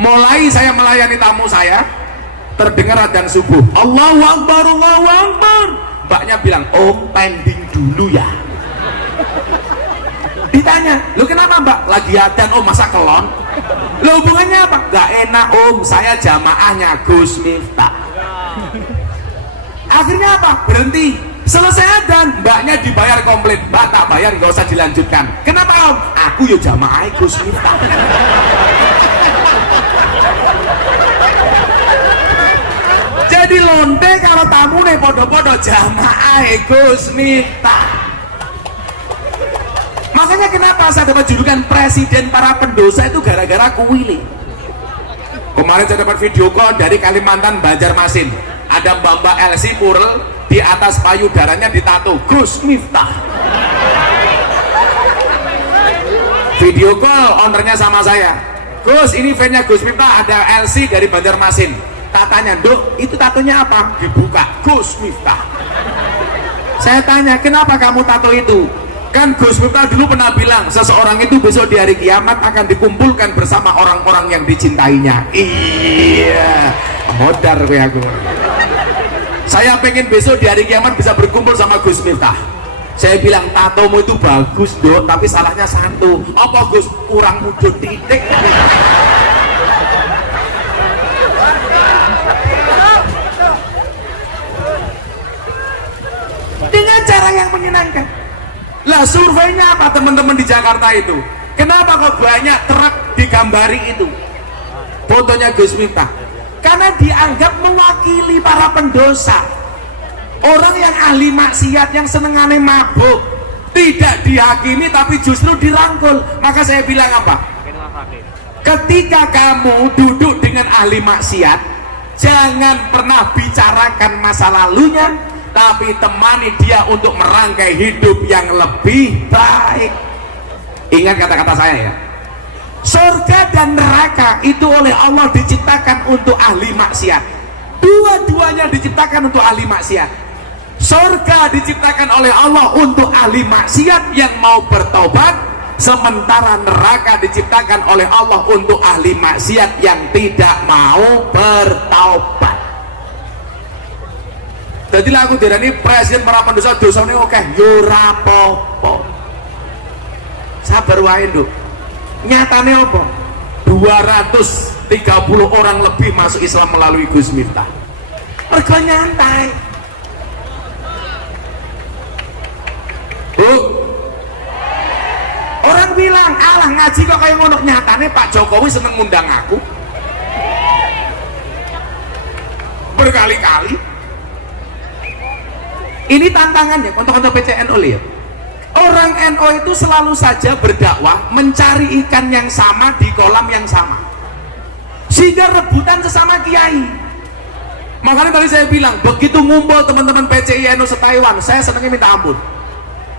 Mulai saya melayani tamu saya, terdengar adzan subuh, Allahu Akbar, Allahu Akbar. Mbaknya bilang, om pending dulu ya. Ditanya, lu kenapa mbak? Lagi adzan om, masa kelon? Lu hubungannya apa? Gak enak om, saya jamaahnya Gus Miftah. Akhirnya apa? Berhenti. Selesai adzan, mbaknya dibayar komplit. Mbak tak bayar, gak usah dilanjutkan. Kenapa om? Aku ya jamaah Gus Miftah. Jadi lonte kalau tamu nih podo-podo jamaah Gus Miftah. Makanya kenapa saya dapat julukan presiden para pendosa itu gara-gara kuili. Kemarin saya dapat video call dari Kalimantan Banjarmasin. Ada Mbak Elsie Purl, di atas payudaranya ditato Gus Miftah. Video call ownernya sama saya, Gus ini fan-nya Gus Miftah, ada Elsie dari Banjarmasin. Katanya, Dok, itu tatonya apa? Dibuka, Gus Miftah. Saya tanya, kenapa kamu tato itu? Kan Gus Miftah dulu pernah bilang, seseorang itu besok di hari kiamat akan dikumpulkan bersama orang-orang yang dicintainya. Iya, modar gue aku. Saya pengen besok di hari kiamat bisa berkumpul sama Gus Miftah. Saya bilang, tatomu itu bagus Dok, tapi salahnya satu. Apa Gus? Kurang mudun titik. Dengan cara yang menyenangkan. Lah surveinya apa teman-teman di Jakarta itu? Kenapa kok banyak truk digambari itu fotonya Gus Miftah? Karena dianggap mewakili para pendosa, orang yang ahli maksiat, yang senengane mabuk, tidak dihakimi tapi justru dirangkul. Maka saya bilang apa? Ketika kamu duduk dengan ahli maksiat, jangan pernah bicarakan masa lalunya, tapi temani dia untuk merangkai hidup yang lebih baik. Ingat kata-kata saya ya. Surga dan neraka itu oleh Allah diciptakan untuk ahli maksiat. Dua-duanya diciptakan untuk ahli maksiat. Surga diciptakan oleh Allah untuk ahli maksiat yang mau bertobat, sementara neraka diciptakan oleh Allah untuk ahli maksiat yang tidak mau bertobat. Jadi aku dirani presiden para pendosa dosane oke, yo ora apa-apa. Sabar wae, Nduk. Nyatane apa? 230 orang lebih masuk Islam melalui Gus Miftah. Mergo nyantai. Bu, orang bilang, alah ngaji kok kayak ngono. Nyatane Pak Jokowi seneng ngundang aku berkali-kali. Ini tantangannya kontok-kontok PCNO lihat. Orang NO itu selalu saja berdakwah mencari ikan yang sama di kolam yang sama, sehingga rebutan sesama kiai. Makanya tadi saya bilang, begitu ngumpul teman-teman PCI NO se-Taiwan, saya senangnya minta ampun.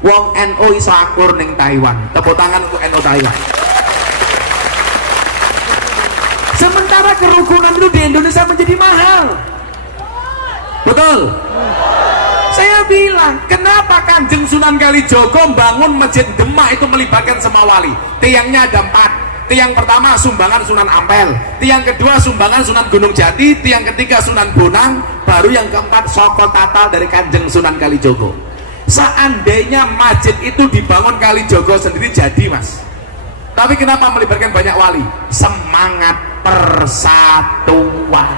Wong NO iso akur ning Taiwan. Tepuk tangan untuk NO Taiwan. Sementara kerukunan itu di Indonesia menjadi mahal. Betul? Saya bilang, kenapa Kanjeng Sunan Kalijogo bangun masjid Demak itu melibatkan semua wali? Tiangnya ada 4. Tiang pertama sumbangan Sunan Ampel, tiang kedua sumbangan Sunan Gunung Jati, tiang ketiga Sunan Bonang, baru yang keempat Soko Tatal dari Kanjeng Sunan Kalijogo. Seandainya masjid itu dibangun Kalijogo sendiri jadi, Mas. Tapi kenapa melibatkan banyak wali? Semangat persatuan.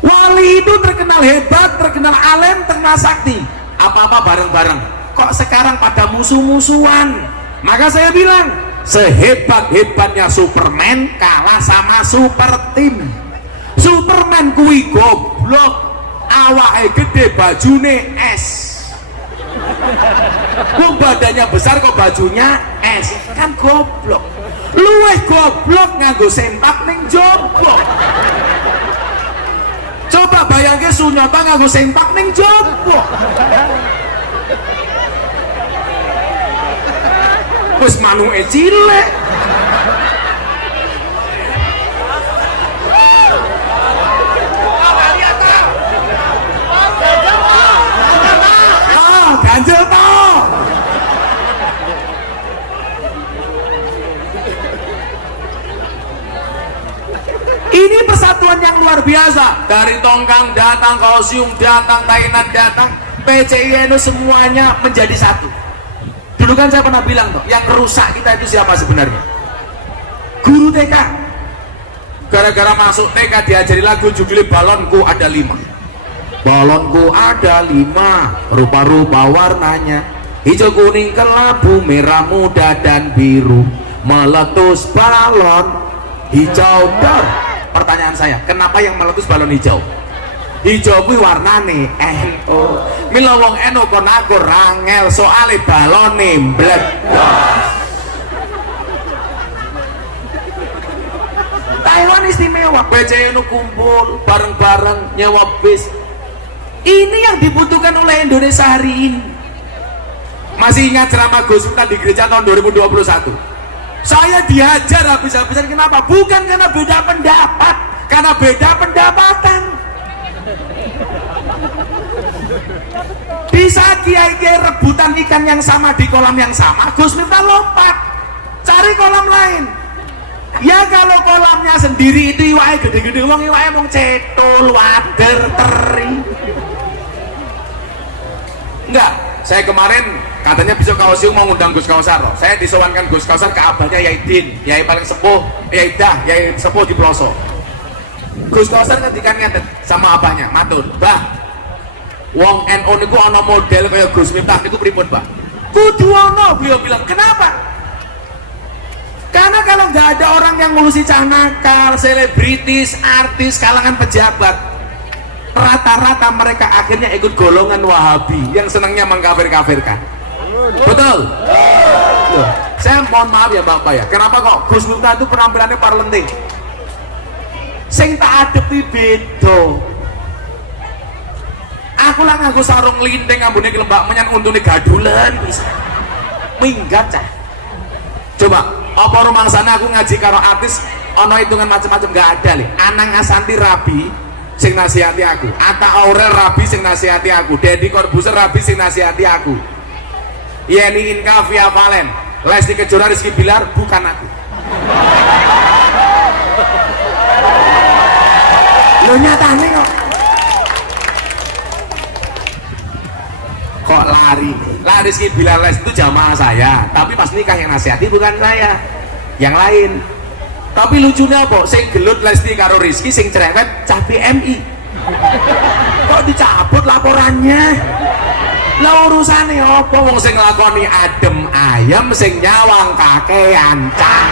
Wali itu terkenal hebat, terkenal alim, terkenal sakti. Apa-apa bareng-bareng. Kok sekarang pada musuh-musuhan? Maka saya bilang, sehebat-hebatnya Superman kalah sama super team. Superman kui goblok, awake gede, bajune es. Kok badannya besar kok bajunya es, kan goblok. Luweh goblok nganggo sempak ning jomblo. Coba bayangke Sunyata nganggo sempak ning jomblo. Wis manuke cilik. Ganjel toh. Ini persatuan yang luar biasa. Dari Tongkang datang, Kausium datang, Tainan datang, PCI NU semuanya menjadi satu. Dulu kan saya pernah bilang toh, yang rusak kita itu siapa sebenarnya? Guru TK. Gara-gara masuk TK diajari lagu judulnya Balonku Ada 5. Balonku ada 5, rupa-rupa warnanya, hijau, kuning, kelabu, merah muda dan biru, meletus balon hijau dor. Pertanyaan saya, kenapa yang meletus balon hijau? Hijau kuwi warnane NU. Mila wong NU kon aku rangel soale balone mbledhos. Taiwan istimewa, PCI NU kumpul bareng-bareng nyewa bis. Ini yang dibutuhkan oleh Indonesia hari ini. Masih ingat ceramah Gus Miftah di gereja tahun 2021? Saya dihajar habis-habisan. Kenapa? Bukan karena beda pendapat, karena beda pendapatan. Bisa kiai-kiai rebutan ikan yang sama di kolam yang sama, Gus Miftah lompat cari kolam lain. Ya kalau kolamnya sendiri itu iwake gede-gede, wong iwake mung cetul, wader, teri. Enggak, saya kemarin katanya besok Kausium mau ngundang Gus Kausar. Saya disowankan Gus Kausar ke abahnya Yai Din, Yai paling sepuh, Yai Dah, Yai sepuh di Pelosok. Gus Kausar ketika ngetet sama abahnya, matur, "Bah, wong NU niku ana model kaya Gus Miftah niku pripun, Pak?" "Kudu ana," beliau bilang. "Kenapa?" Karena kalau nggak ada orang yang ngurusi cah nakal, selebritis, artis, kalangan pejabat, rata-rata mereka akhirnya ikut golongan Wahabi yang senangnya mengkafir-kafirkan. Betul? Loh, saya mohon maaf ya Bapak ya, kenapa kok Gus Miftah itu penampilannya parlenting? Sing tak adepi beda. Aku lah nganggo sarung linting, ambune kelembak menyan untune gadulan bisa. minggat cah. Coba apa rumangsane aku ngaji karo artis ana hitungan macam-macam gak ada le. Anang Asanti rabi sing nasihati aku, Atta Aurel rabi sing nasihati aku, Deddy Corbuzier rabi sing nasihati aku, Yeni Inka Via Valen, Lesti Kejora, Rizky Bilar, bukan aku. Lo nyatane kok lari lah. Rizky Bilar, Lesti itu jamaah saya, tapi pas nikah yang nasihati bukan saya, yang lain. Tapi lucunya apa? Sing gelut Lesti karo Rizky, sing cerewet cah PMI. Kok dicabut laporannya? Lah urusane apa? Wong sing nglakoni adem ayam, sing nyawang kakean cah.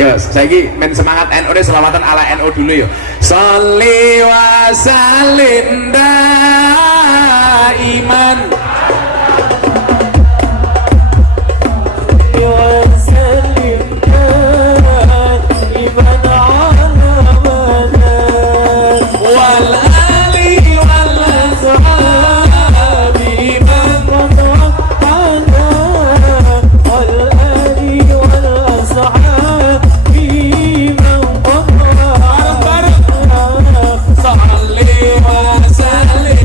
Yo, saiki men semangat NU deh, selawatan ala NU dulu yo. Sholli wa sallim daiman Salli wa sallim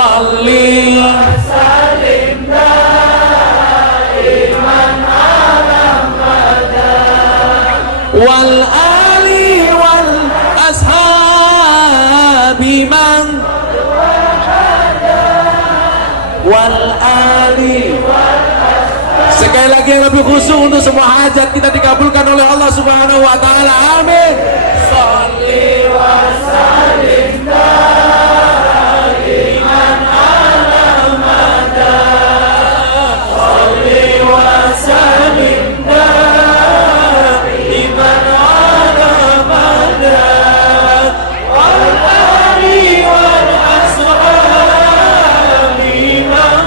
salli wal ali wal ashabi man wal ali. Sekali lagi yang lebih khusyuk untuk semua hajat kita dikabulkan oleh Allah Subhanahu wa taala. Amin. Shalli wa sallim daiman ala mada. Shalli wa sallim daiman ala mada. Wal ali wal ashabi man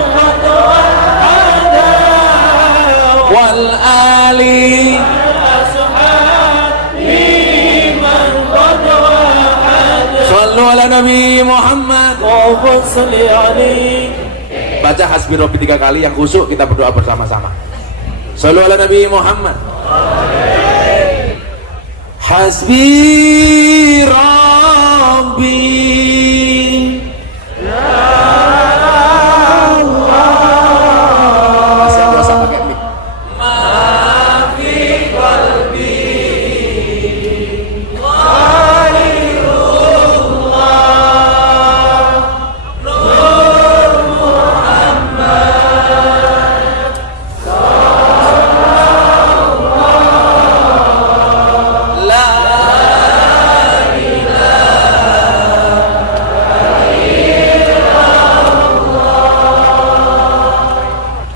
wal ali sallu ala Nabi Muhammad. Baca hasbi rabbi 3 kali, yang khusyuk kita berdoa bersama-sama. Sallu ala Nabi Muhammad. Hasbi rabbi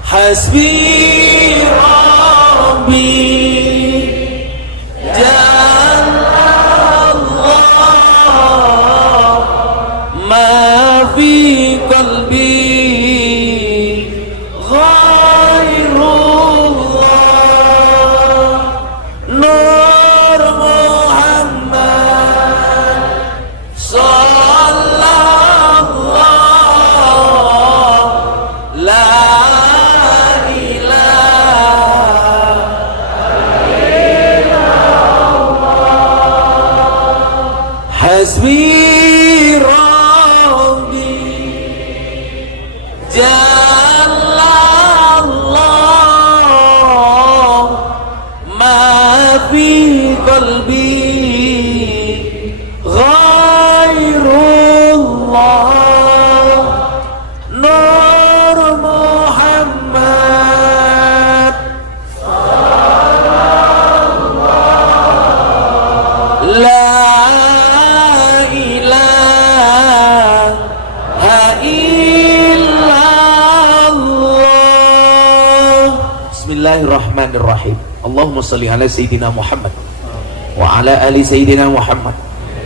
Hasbi Rabbi Jallallah ma fi qalbi ghairullah Nur Muhammad sallallahu la Hasbi Rabbi Jallallah ma fi qalbi ghairullah Nur Muhammad la Bismillahirrahmanirrahim. Allahumma salli ala Sayyidina Muhammad wa ala ali Sayyidina Muhammad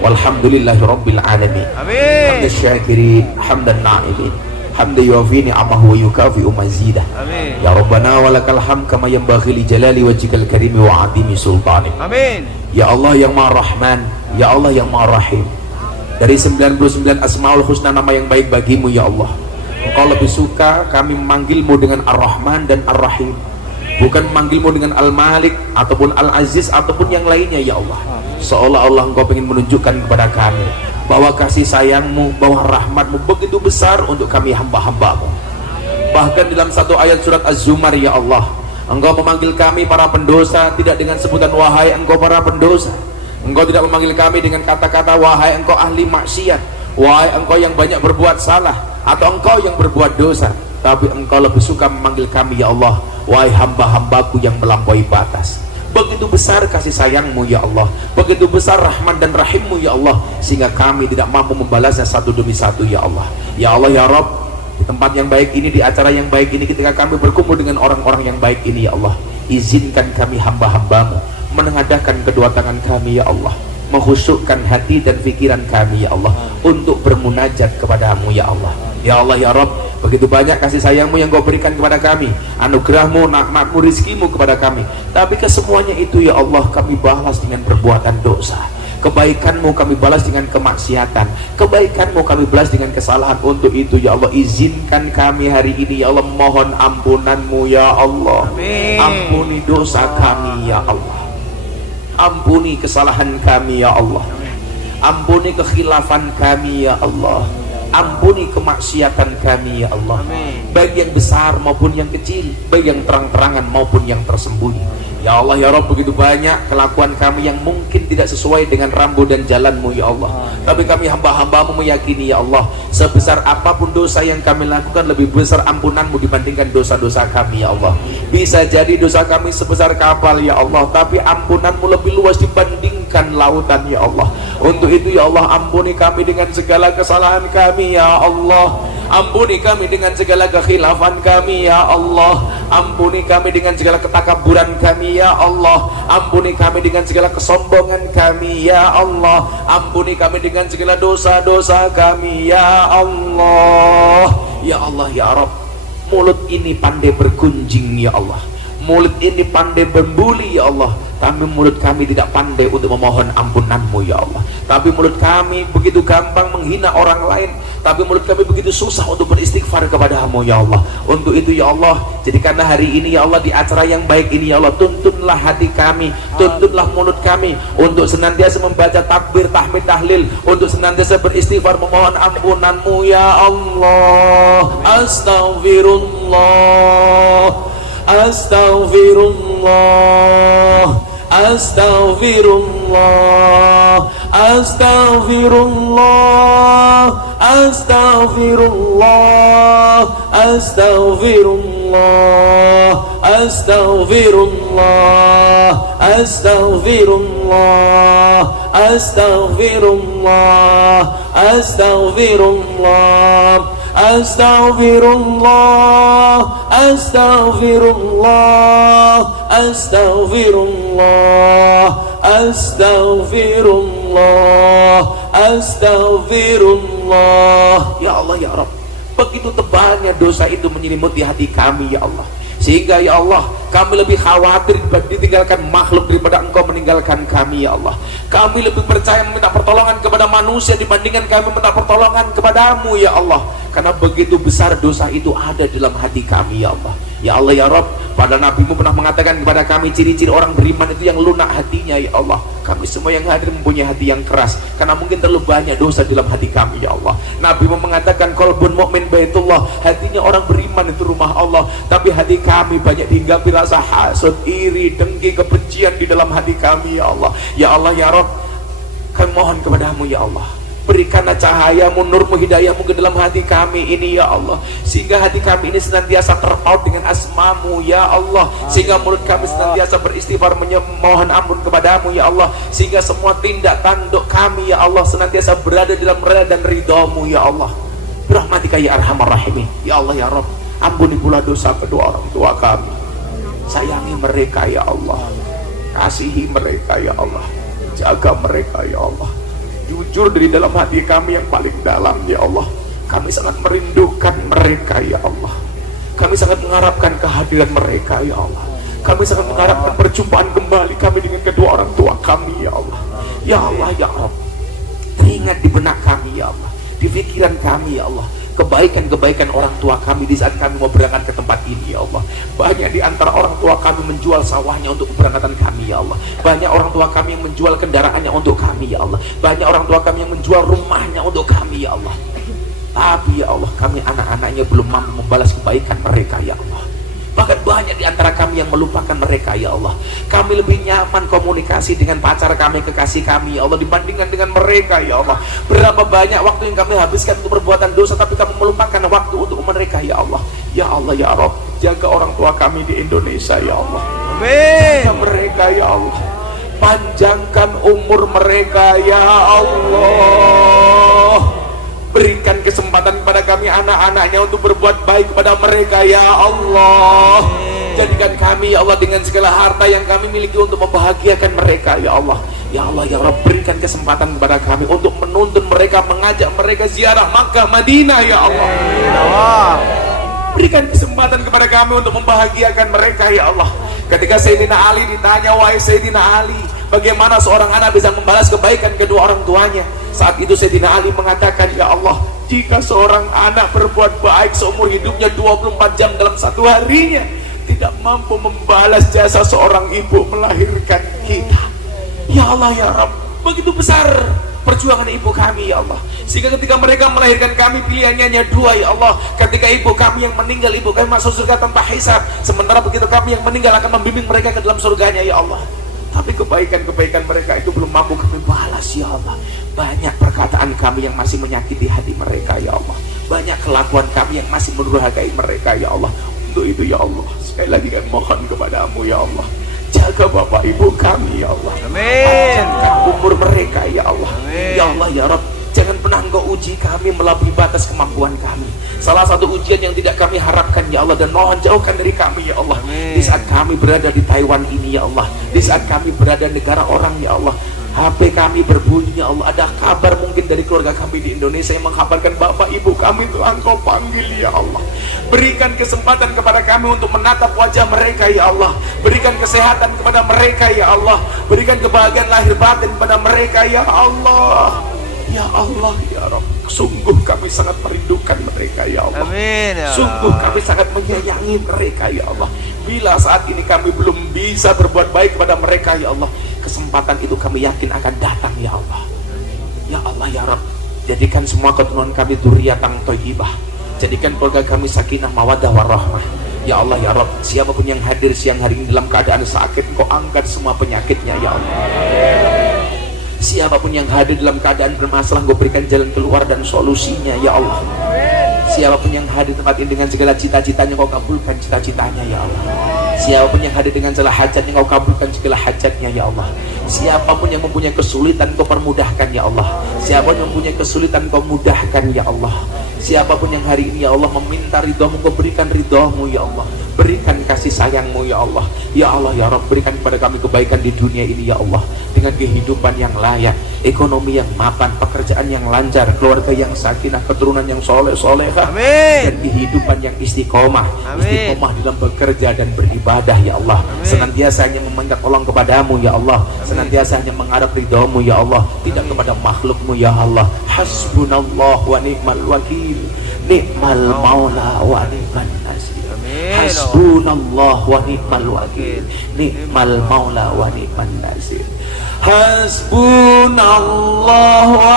walhamdulillahi rabbil alamin. Amin. Hamdan syakirin, hamdan na'imin, hamdan yuafi ni'amahu wa yukafi'u mazidah. Amin. Ya Rabbana walakal hamd kama yanbaghi li jalali wajhikal karimi wa 'azimi sultanik. Amin. Ya Allah yang Maha Rahman, ya Allah yang Maha Rahim. Dari 99 Asmaul Husna, nama yang baik bagimu ya Allah. Engkau lebih suka kami memanggilmu dengan Ar-Rahman dan Ar-Rahim, bukan memanggilmu dengan Al-Malik ataupun Al-Aziz ataupun yang lainnya ya Allah. Seolah-olah engkau ingin menunjukkan kepada kami bahwa kasih sayangmu, bahwa rahmatmu begitu besar untuk kami hamba-hambamu. Bahkan dalam satu ayat surat Az-Zumar ya Allah, engkau memanggil kami para pendosa tidak dengan sebutan wahai engkau para pendosa. Engkau tidak memanggil kami dengan kata-kata wahai engkau ahli maksiat, wahai engkau yang banyak berbuat salah, atau engkau yang berbuat dosa. Tapi engkau lebih suka memanggil kami ya Allah, wahai hamba-hambaku yang melampaui batas. Begitu besar kasih sayangmu ya Allah, begitu besar rahman dan rahimmu ya Allah, sehingga kami tidak mampu membalasnya satu demi satu ya Allah. Ya Allah ya Rabb, di tempat yang baik ini, di acara yang baik ini, ketika kami berkumpul dengan orang-orang yang baik ini ya Allah, izinkan kami hamba-hambamu menengadahkan kedua tangan kami ya Allah, mengkhusyukkan hati dan pikiran kami ya Allah untuk bermunajat kepadamu ya Allah. Ya Allah ya Rabb, begitu banyak kasih sayangmu yang kau berikan kepada kami, anugerahmu, nikmatmu, rizkimu kepada kami, tapi kesemuanya itu ya Allah kami balas dengan perbuatan dosa. Kebaikanmu kami balas dengan kemaksiatan, kebaikanmu kami balas dengan kesalahan. Untuk itu ya Allah, izinkan kami hari ini ya Allah mohon ampunanmu ya Allah. Amin. Ampuni dosa kami ya Allah, ampuni kesalahan kami ya Allah, ampuni kekhilafan kami ya Allah. ampuni kemaksiatan kami ya Allah. Baik yang besar maupun yang kecil, baik yang terang-terangan maupun yang tersembunyi. Ya Allah ya Rabb, begitu banyak kelakuan kami yang mungkin tidak sesuai dengan rambu dan jalanmu ya Allah. Tapi kami hamba-hambamu meyakini ya Allah, sebesar apapun dosa yang kami lakukan, lebih besar ampunanmu dibandingkan dosa-dosa kami ya Allah. Bisa jadi dosa kami sebesar kapal ya Allah, tapi ampunanmu lebih luas dibandingkan lautan ya Allah. Untuk itu ya Allah, ampuni kami dengan segala kesalahan kami ya Allah. Ampuni kami dengan segala kekhilafan kami ya Allah. Ampuni kami dengan segala ketakaburan kami ya Allah. Ampuni kami dengan segala kesombongan kami ya Allah. Ampuni kami dengan segala dosa-dosa kami ya Allah. Ya Allah ya Rabb, mulut ini pandai bergunjing ya Allah. Mulut ini pandai membuli ya Allah, tapi mulut kami tidak pandai untuk memohon ampunanmu ya Allah. Tapi mulut kami begitu gampang menghina orang lain, tapi mulut kami begitu susah untuk beristighfar kepadamu ya Allah. Untuk itu ya Allah, jadikanlah hari ini ya Allah, di acara yang baik ini ya Allah, tuntunlah hati kami, tuntunlah mulut kami untuk senantiasa membaca takbir, tahmid, tahlil, untuk senantiasa beristighfar memohon ampunanmu ya Allah. Astaghfirullah, astaghfirullah, astaghfirullah, astaghfirullah, astaghfirullah, astaghfirullah, astaghfirullah, astaghfirullah, astaghfirullah, astaghfirullah, astaghfirullah, astaghfirullah, astaghfirullah, astaghfirullah, astaghfirullah. Ya Allah ya Rabb, begitu tebalnya dosa itu menyelimuti hati kami ya Allah, sehingga ya Allah kami lebih khawatir ditinggalkan makhluk daripada Engkau meninggalkan kami ya Allah. Kami lebih percaya meminta pertolongan kepada manusia dibandingkan kami meminta pertolongan kepadamu ya Allah, karena begitu besar dosa itu ada dalam hati kami ya Allah. Ya Allah ya Rabb, pada Nabi-Mu pernah mengatakan kepada kami ciri-ciri orang beriman itu yang lunak hatinya ya Allah. Kami semua yang hadir mempunyai hati yang keras, karena mungkin terlalu banyak dosa dalam hati kami ya Allah. Nabi-Mu mengatakan qalbun mu'min baitullah, hatinya orang beriman itu rumah Allah. Tapi hati kami banyak dihinggapi rasa hasud, iri, dengki, kebencian di dalam hati kami ya Allah. Ya Allah ya Rabb, kami mohon kepadamu ya Allah, berikanlah cahayamu, nurmu, hidayahmu ke dalam hati kami ini ya Allah, sehingga hati kami ini senantiasa terpaut dengan asmamu ya Allah, sehingga mulut kami senantiasa beristighfar memohon ampun kepadamu ya Allah, sehingga semua tindak tanduk kami ya Allah senantiasa berada dalam redha dan ridhamu ya Allah. Birahmatika ya arhamar rahimin. Ya Allah ya Rabb, ampuni pula dosa kedua orang tua kami, sayangi mereka ya Allah, kasihi mereka ya Allah, jaga mereka ya Allah. Jujur dari dalam hati kami yang paling dalam ya Allah, kami sangat merindukan mereka ya Allah. Kami sangat mengharapkan kehadiran mereka ya Allah. Kami sangat mengharapkan perjumpaan kembali kami dengan kedua orang tua kami ya Allah. Ya Allah ya Rabb, teringat di benak kami ya Allah, di pikiran kami ya Allah, kebaikan-kebaikan orang tua kami di saat kami mau berangkat ke tempat ini ya Allah. Banyak di antara orang tua kami menjual sawahnya untuk keberangkatan kami ya Allah. Banyak orang tua kami yang menjual kendaraannya untuk kami ya Allah. Banyak orang tua kami yang menjual rumahnya untuk kami ya Allah. Tapi ya Allah, kami anak-anaknya belum mampu membalas kebaikan mereka ya Allah. Bahkan banyak di antara kami yang melupakan mereka ya Allah. Kami lebih nyaman komunikasi dengan pacar kami, kekasih kami ya Allah, dibandingkan dengan mereka ya Allah. Berapa banyak waktu yang kami habiskan untuk perbuatan dosa, tapi kami melupakan waktu untuk mereka ya Allah. Ya Allah ya Rabb, jaga orang tua kami di Indonesia ya Allah. Jaga mereka ya Allah, panjangkan umur mereka ya Allah. Berikan kesempatan kepada kami anak-anaknya untuk berbuat baik kepada mereka ya Allah. Jadikan kami ya Allah dengan segala harta yang kami miliki untuk membahagiakan mereka ya Allah. Ya Allah ya Rabb, berikan kesempatan kepada kami untuk menuntun mereka, mengajak mereka ziarah Makkah, Madinah ya Allah. Berikan kesempatan kepada kami untuk membahagiakan mereka ya Allah. Ketika Sayyidina Ali ditanya, wahai Sayyidina Ali, bagaimana seorang anak bisa membalas kebaikan kedua orang tuanya? Saat itu Sayyidina Ali mengatakan, ya Allah, jika seorang anak berbuat baik seumur hidupnya 24 jam dalam satu harinya, tidak mampu membalas jasa seorang ibu melahirkan kita. Ya Allah ya Rabb, begitu besar perjuangan ibu kami ya Allah, sehingga ketika mereka melahirkan kami pilihannya hanya dua ya Allah. Ketika ibu kami yang meninggal, ibu kami masuk surga tanpa hisab, sementara begitu kami yang meninggal akan membimbing mereka ke dalam surganya ya Allah. Tapi kebaikan-kebaikan mereka itu belum mampu kami balas ya Allah. Banyak perkataan kami yang masih menyakiti hati mereka ya Allah, banyak kelakuan kami yang masih mendurhakai mereka ya Allah. Untuk itu ya Allah, sekali lagi kami mohon kepadamu ya Allah, jaga bapak ibu kami ya Allah, panjangkan umur mereka ya Allah. Amin. Ya Allah ya Rabb, jangan pernah Engkau uji kami melampaui batas kemampuan kami. Salah satu ujian yang tidak kami harapkan ya Allah, dan mohon jauhkan dari kami ya Allah. Amin. Di saat kami berada di Taiwan ini ya Allah, di saat kami berada di negara orang ya Allah, HP kami berbunyi ya Allah, ada kabar mungkin dari keluarga kami di Indonesia yang mengkabarkan bapak ibu kami itu Engkau panggil ya Allah. Berikan kesempatan kepada kami untuk menatap wajah mereka ya Allah, berikan kesehatan kepada mereka ya Allah, berikan kebahagiaan lahir batin kepada mereka ya Allah. Ya Allah ya Rabb, sungguh kami sangat merindukan mereka ya Allah. Amin, ya Allah. Sungguh kami sangat menyayangi mereka ya Allah. Bila saat ini kami belum bisa berbuat baik kepada mereka ya Allah, kesempatan itu kami yakin akan datang ya Allah. Ya Allah ya Rabb, jadikan semua keturunan kami dzurriatan thayyibah, jadikan keluarga kami sakinah mawaddah warahmah. Ya Allah ya Rabb, siapapun yang hadir siang hari ini dalam keadaan sakit, Engkau angkat semua penyakitnya ya Allah. Siapapun yang hadir dalam keadaan bermasalah, Engkau berikan jalan keluar dan solusinya ya Allah. Siapapun yang hadir tempat ini dengan segala cita-citanya, Engkau kabulkan cita-citanya ya Allah. Siapapun yang hadir dengan segala hajatnya, Engkau kabulkan segala hajatnya ya Allah. Siapapun yang mempunyai kesulitan, Engkau permudahkan ya Allah. Siapapun yang mempunyai kesulitan, Engkau mudahkan ya Allah. Siapapun yang hari ini ya Allah meminta ridhamu, Engkau berikan ridhamu ya Allah. Berikan kasih sayangmu ya Allah. Ya Allah ya Rabb, berikan kepada kami kebaikan di dunia ini ya Allah, dengan kehidupan yang layak, ekonomi yang mapan, pekerjaan yang lancar, keluarga yang sakinah, keturunan yang soleh-solehah, dan kehidupan yang istiqomah. Amin. Istiqomah dalam bekerja dan beribadah ya Allah. Amin. Senantiasa hanya meminta tolong kepadamu ya Allah. Amin. Senantiasa hanya mengharap ridhamu ya Allah, tidak kepada makhlukmu ya Allah. Hasbunallah wa ni'mal wakil, ni'mal maula wa ni'mal nasir. Hasbunallah wa ni'mal wakil, ni'mal maula wa ni'mal nasir. Hasbunallah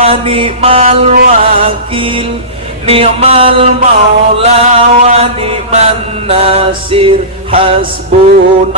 wa ni'mal wakil, ni'mal maula wa ni'man nasir. Hasbunallah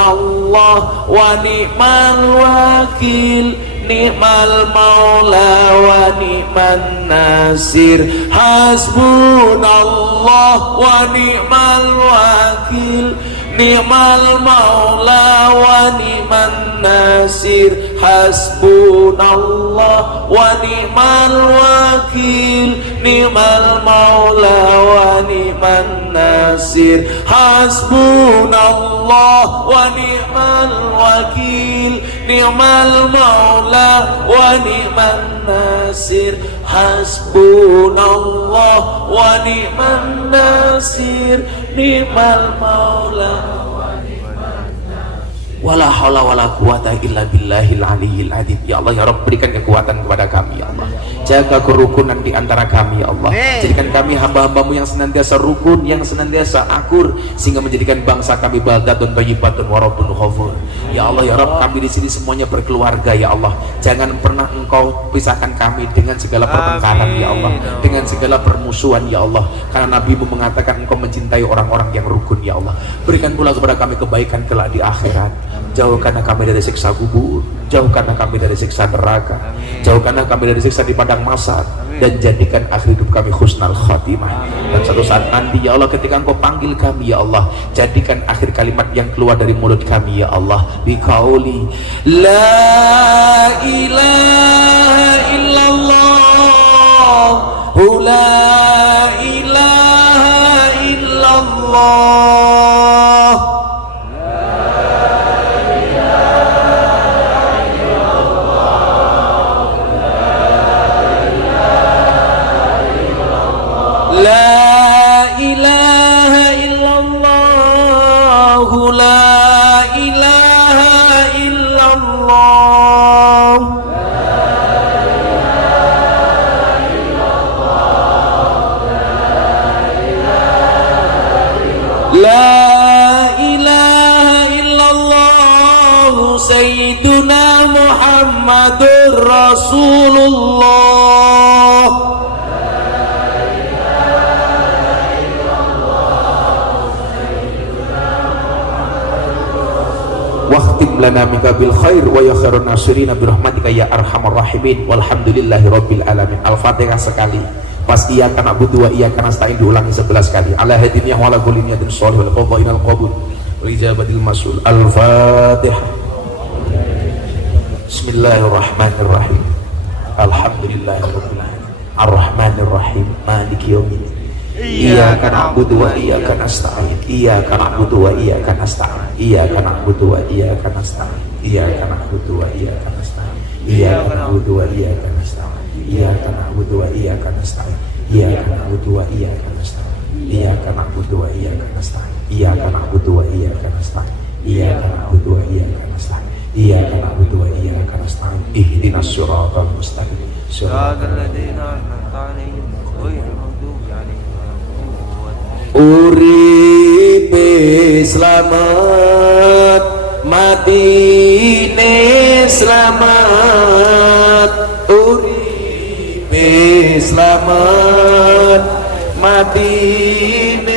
wa ni'mal wakil, ni'mal maula wa ni'man nasir. Hasbunallah wa ni'mal wakil, ni'mal maula wa ni'man nasir. Hasbunallah wa ni'mal wakil, ni'mal maula wa ni'man nasir. Hasbunallah wa ni'mal wakil, ni'mal maula wa ni'man nasir. Hasbunallah wa ni'man nasir, ni'mal maula wala haula wala quwata illa billahil aliyyil azim. Ya Allah ya Rabb, berikan kekuatan kepada kami ya Allah, jaga kerukunan di antara kami ya Allah. Jadikan kami hamba-hambamu yang senantiasa rukun, yang senantiasa akur, sehingga menjadikan bangsa kami baldatun thayyibatun wa rabbun ghafur. Ya Allah ya Rabb, kami di sini semuanya berkeluarga ya Allah. Jangan pernah Engkau pisahkan kami dengan segala pertengkaran ya Allah, dengan segala permusuhan ya Allah, karena Nabi-Mu mengatakan Engkau mencintai orang-orang yang rukun ya Allah. Berikan pula kepada kami kebaikan kelak di akhirat. Jauhkanlah kami dari siksa kubur, jauhkanlah kami dari siksa neraka, jauhkanlah kami dari siksa di padang mahsyar, dan jadikan akhir hidup kami husnul khatimah. Dan suatu saat nanti ya Allah, ketika Engkau panggil kami ya Allah, jadikan akhir kalimat yang keluar dari mulut kami ya Allah biqauli la ilaha illallah, la ilaha illallah. La ilaha illallah, la ilaha illallah, la ilaha illallah, lana minka bil khair wa ya khairun nasirina bi rahmatika ya arhamar rahimin walhamdulillahi rabbil alamin. Al-Fatihah sekali. Pas iyyaka na'budu wa iyyaka nasta'in diulangi 11 kali. Ala hadiniyah wa ala kulli niyatin shalih wal qada'inal qabul wal ijabatil masul. Al-Fatihah. Bismillahirrahmanirrahim. Alhamdulillahirabbil alamin. Ar-Rahmanirrahim. Maliki yaumiddin. Iyyaka na'budu wa iyyaka nasta'in. Iyyaka na'budu wa iyyaka nasta'in. Iyyaka na'budu wa iyyaka nasta'in. Iyyaka na'budu wa iyyaka nasta'in. Iyyaka na'budu wa iyyaka nasta'in. Iyyaka na'budu wa iyyaka nasta'in. Iyyaka na'budu wa iyyaka nasta'in. Iyyaka na'budu wa iyyaka nasta'in. Iyyaka na'budu wa iyyaka nasta'in. Iyyaka na'budu wa iyyaka nasta'in. Iyyaka na'budu wa iyyaka nasta'in. Ihdinas siratal mustaqim. Siratal ladzina an'amta 'alaihim ghairil maghdubi 'alaihim waladdallin. Uripe selamat, matine selamat. Uripe selamat, matine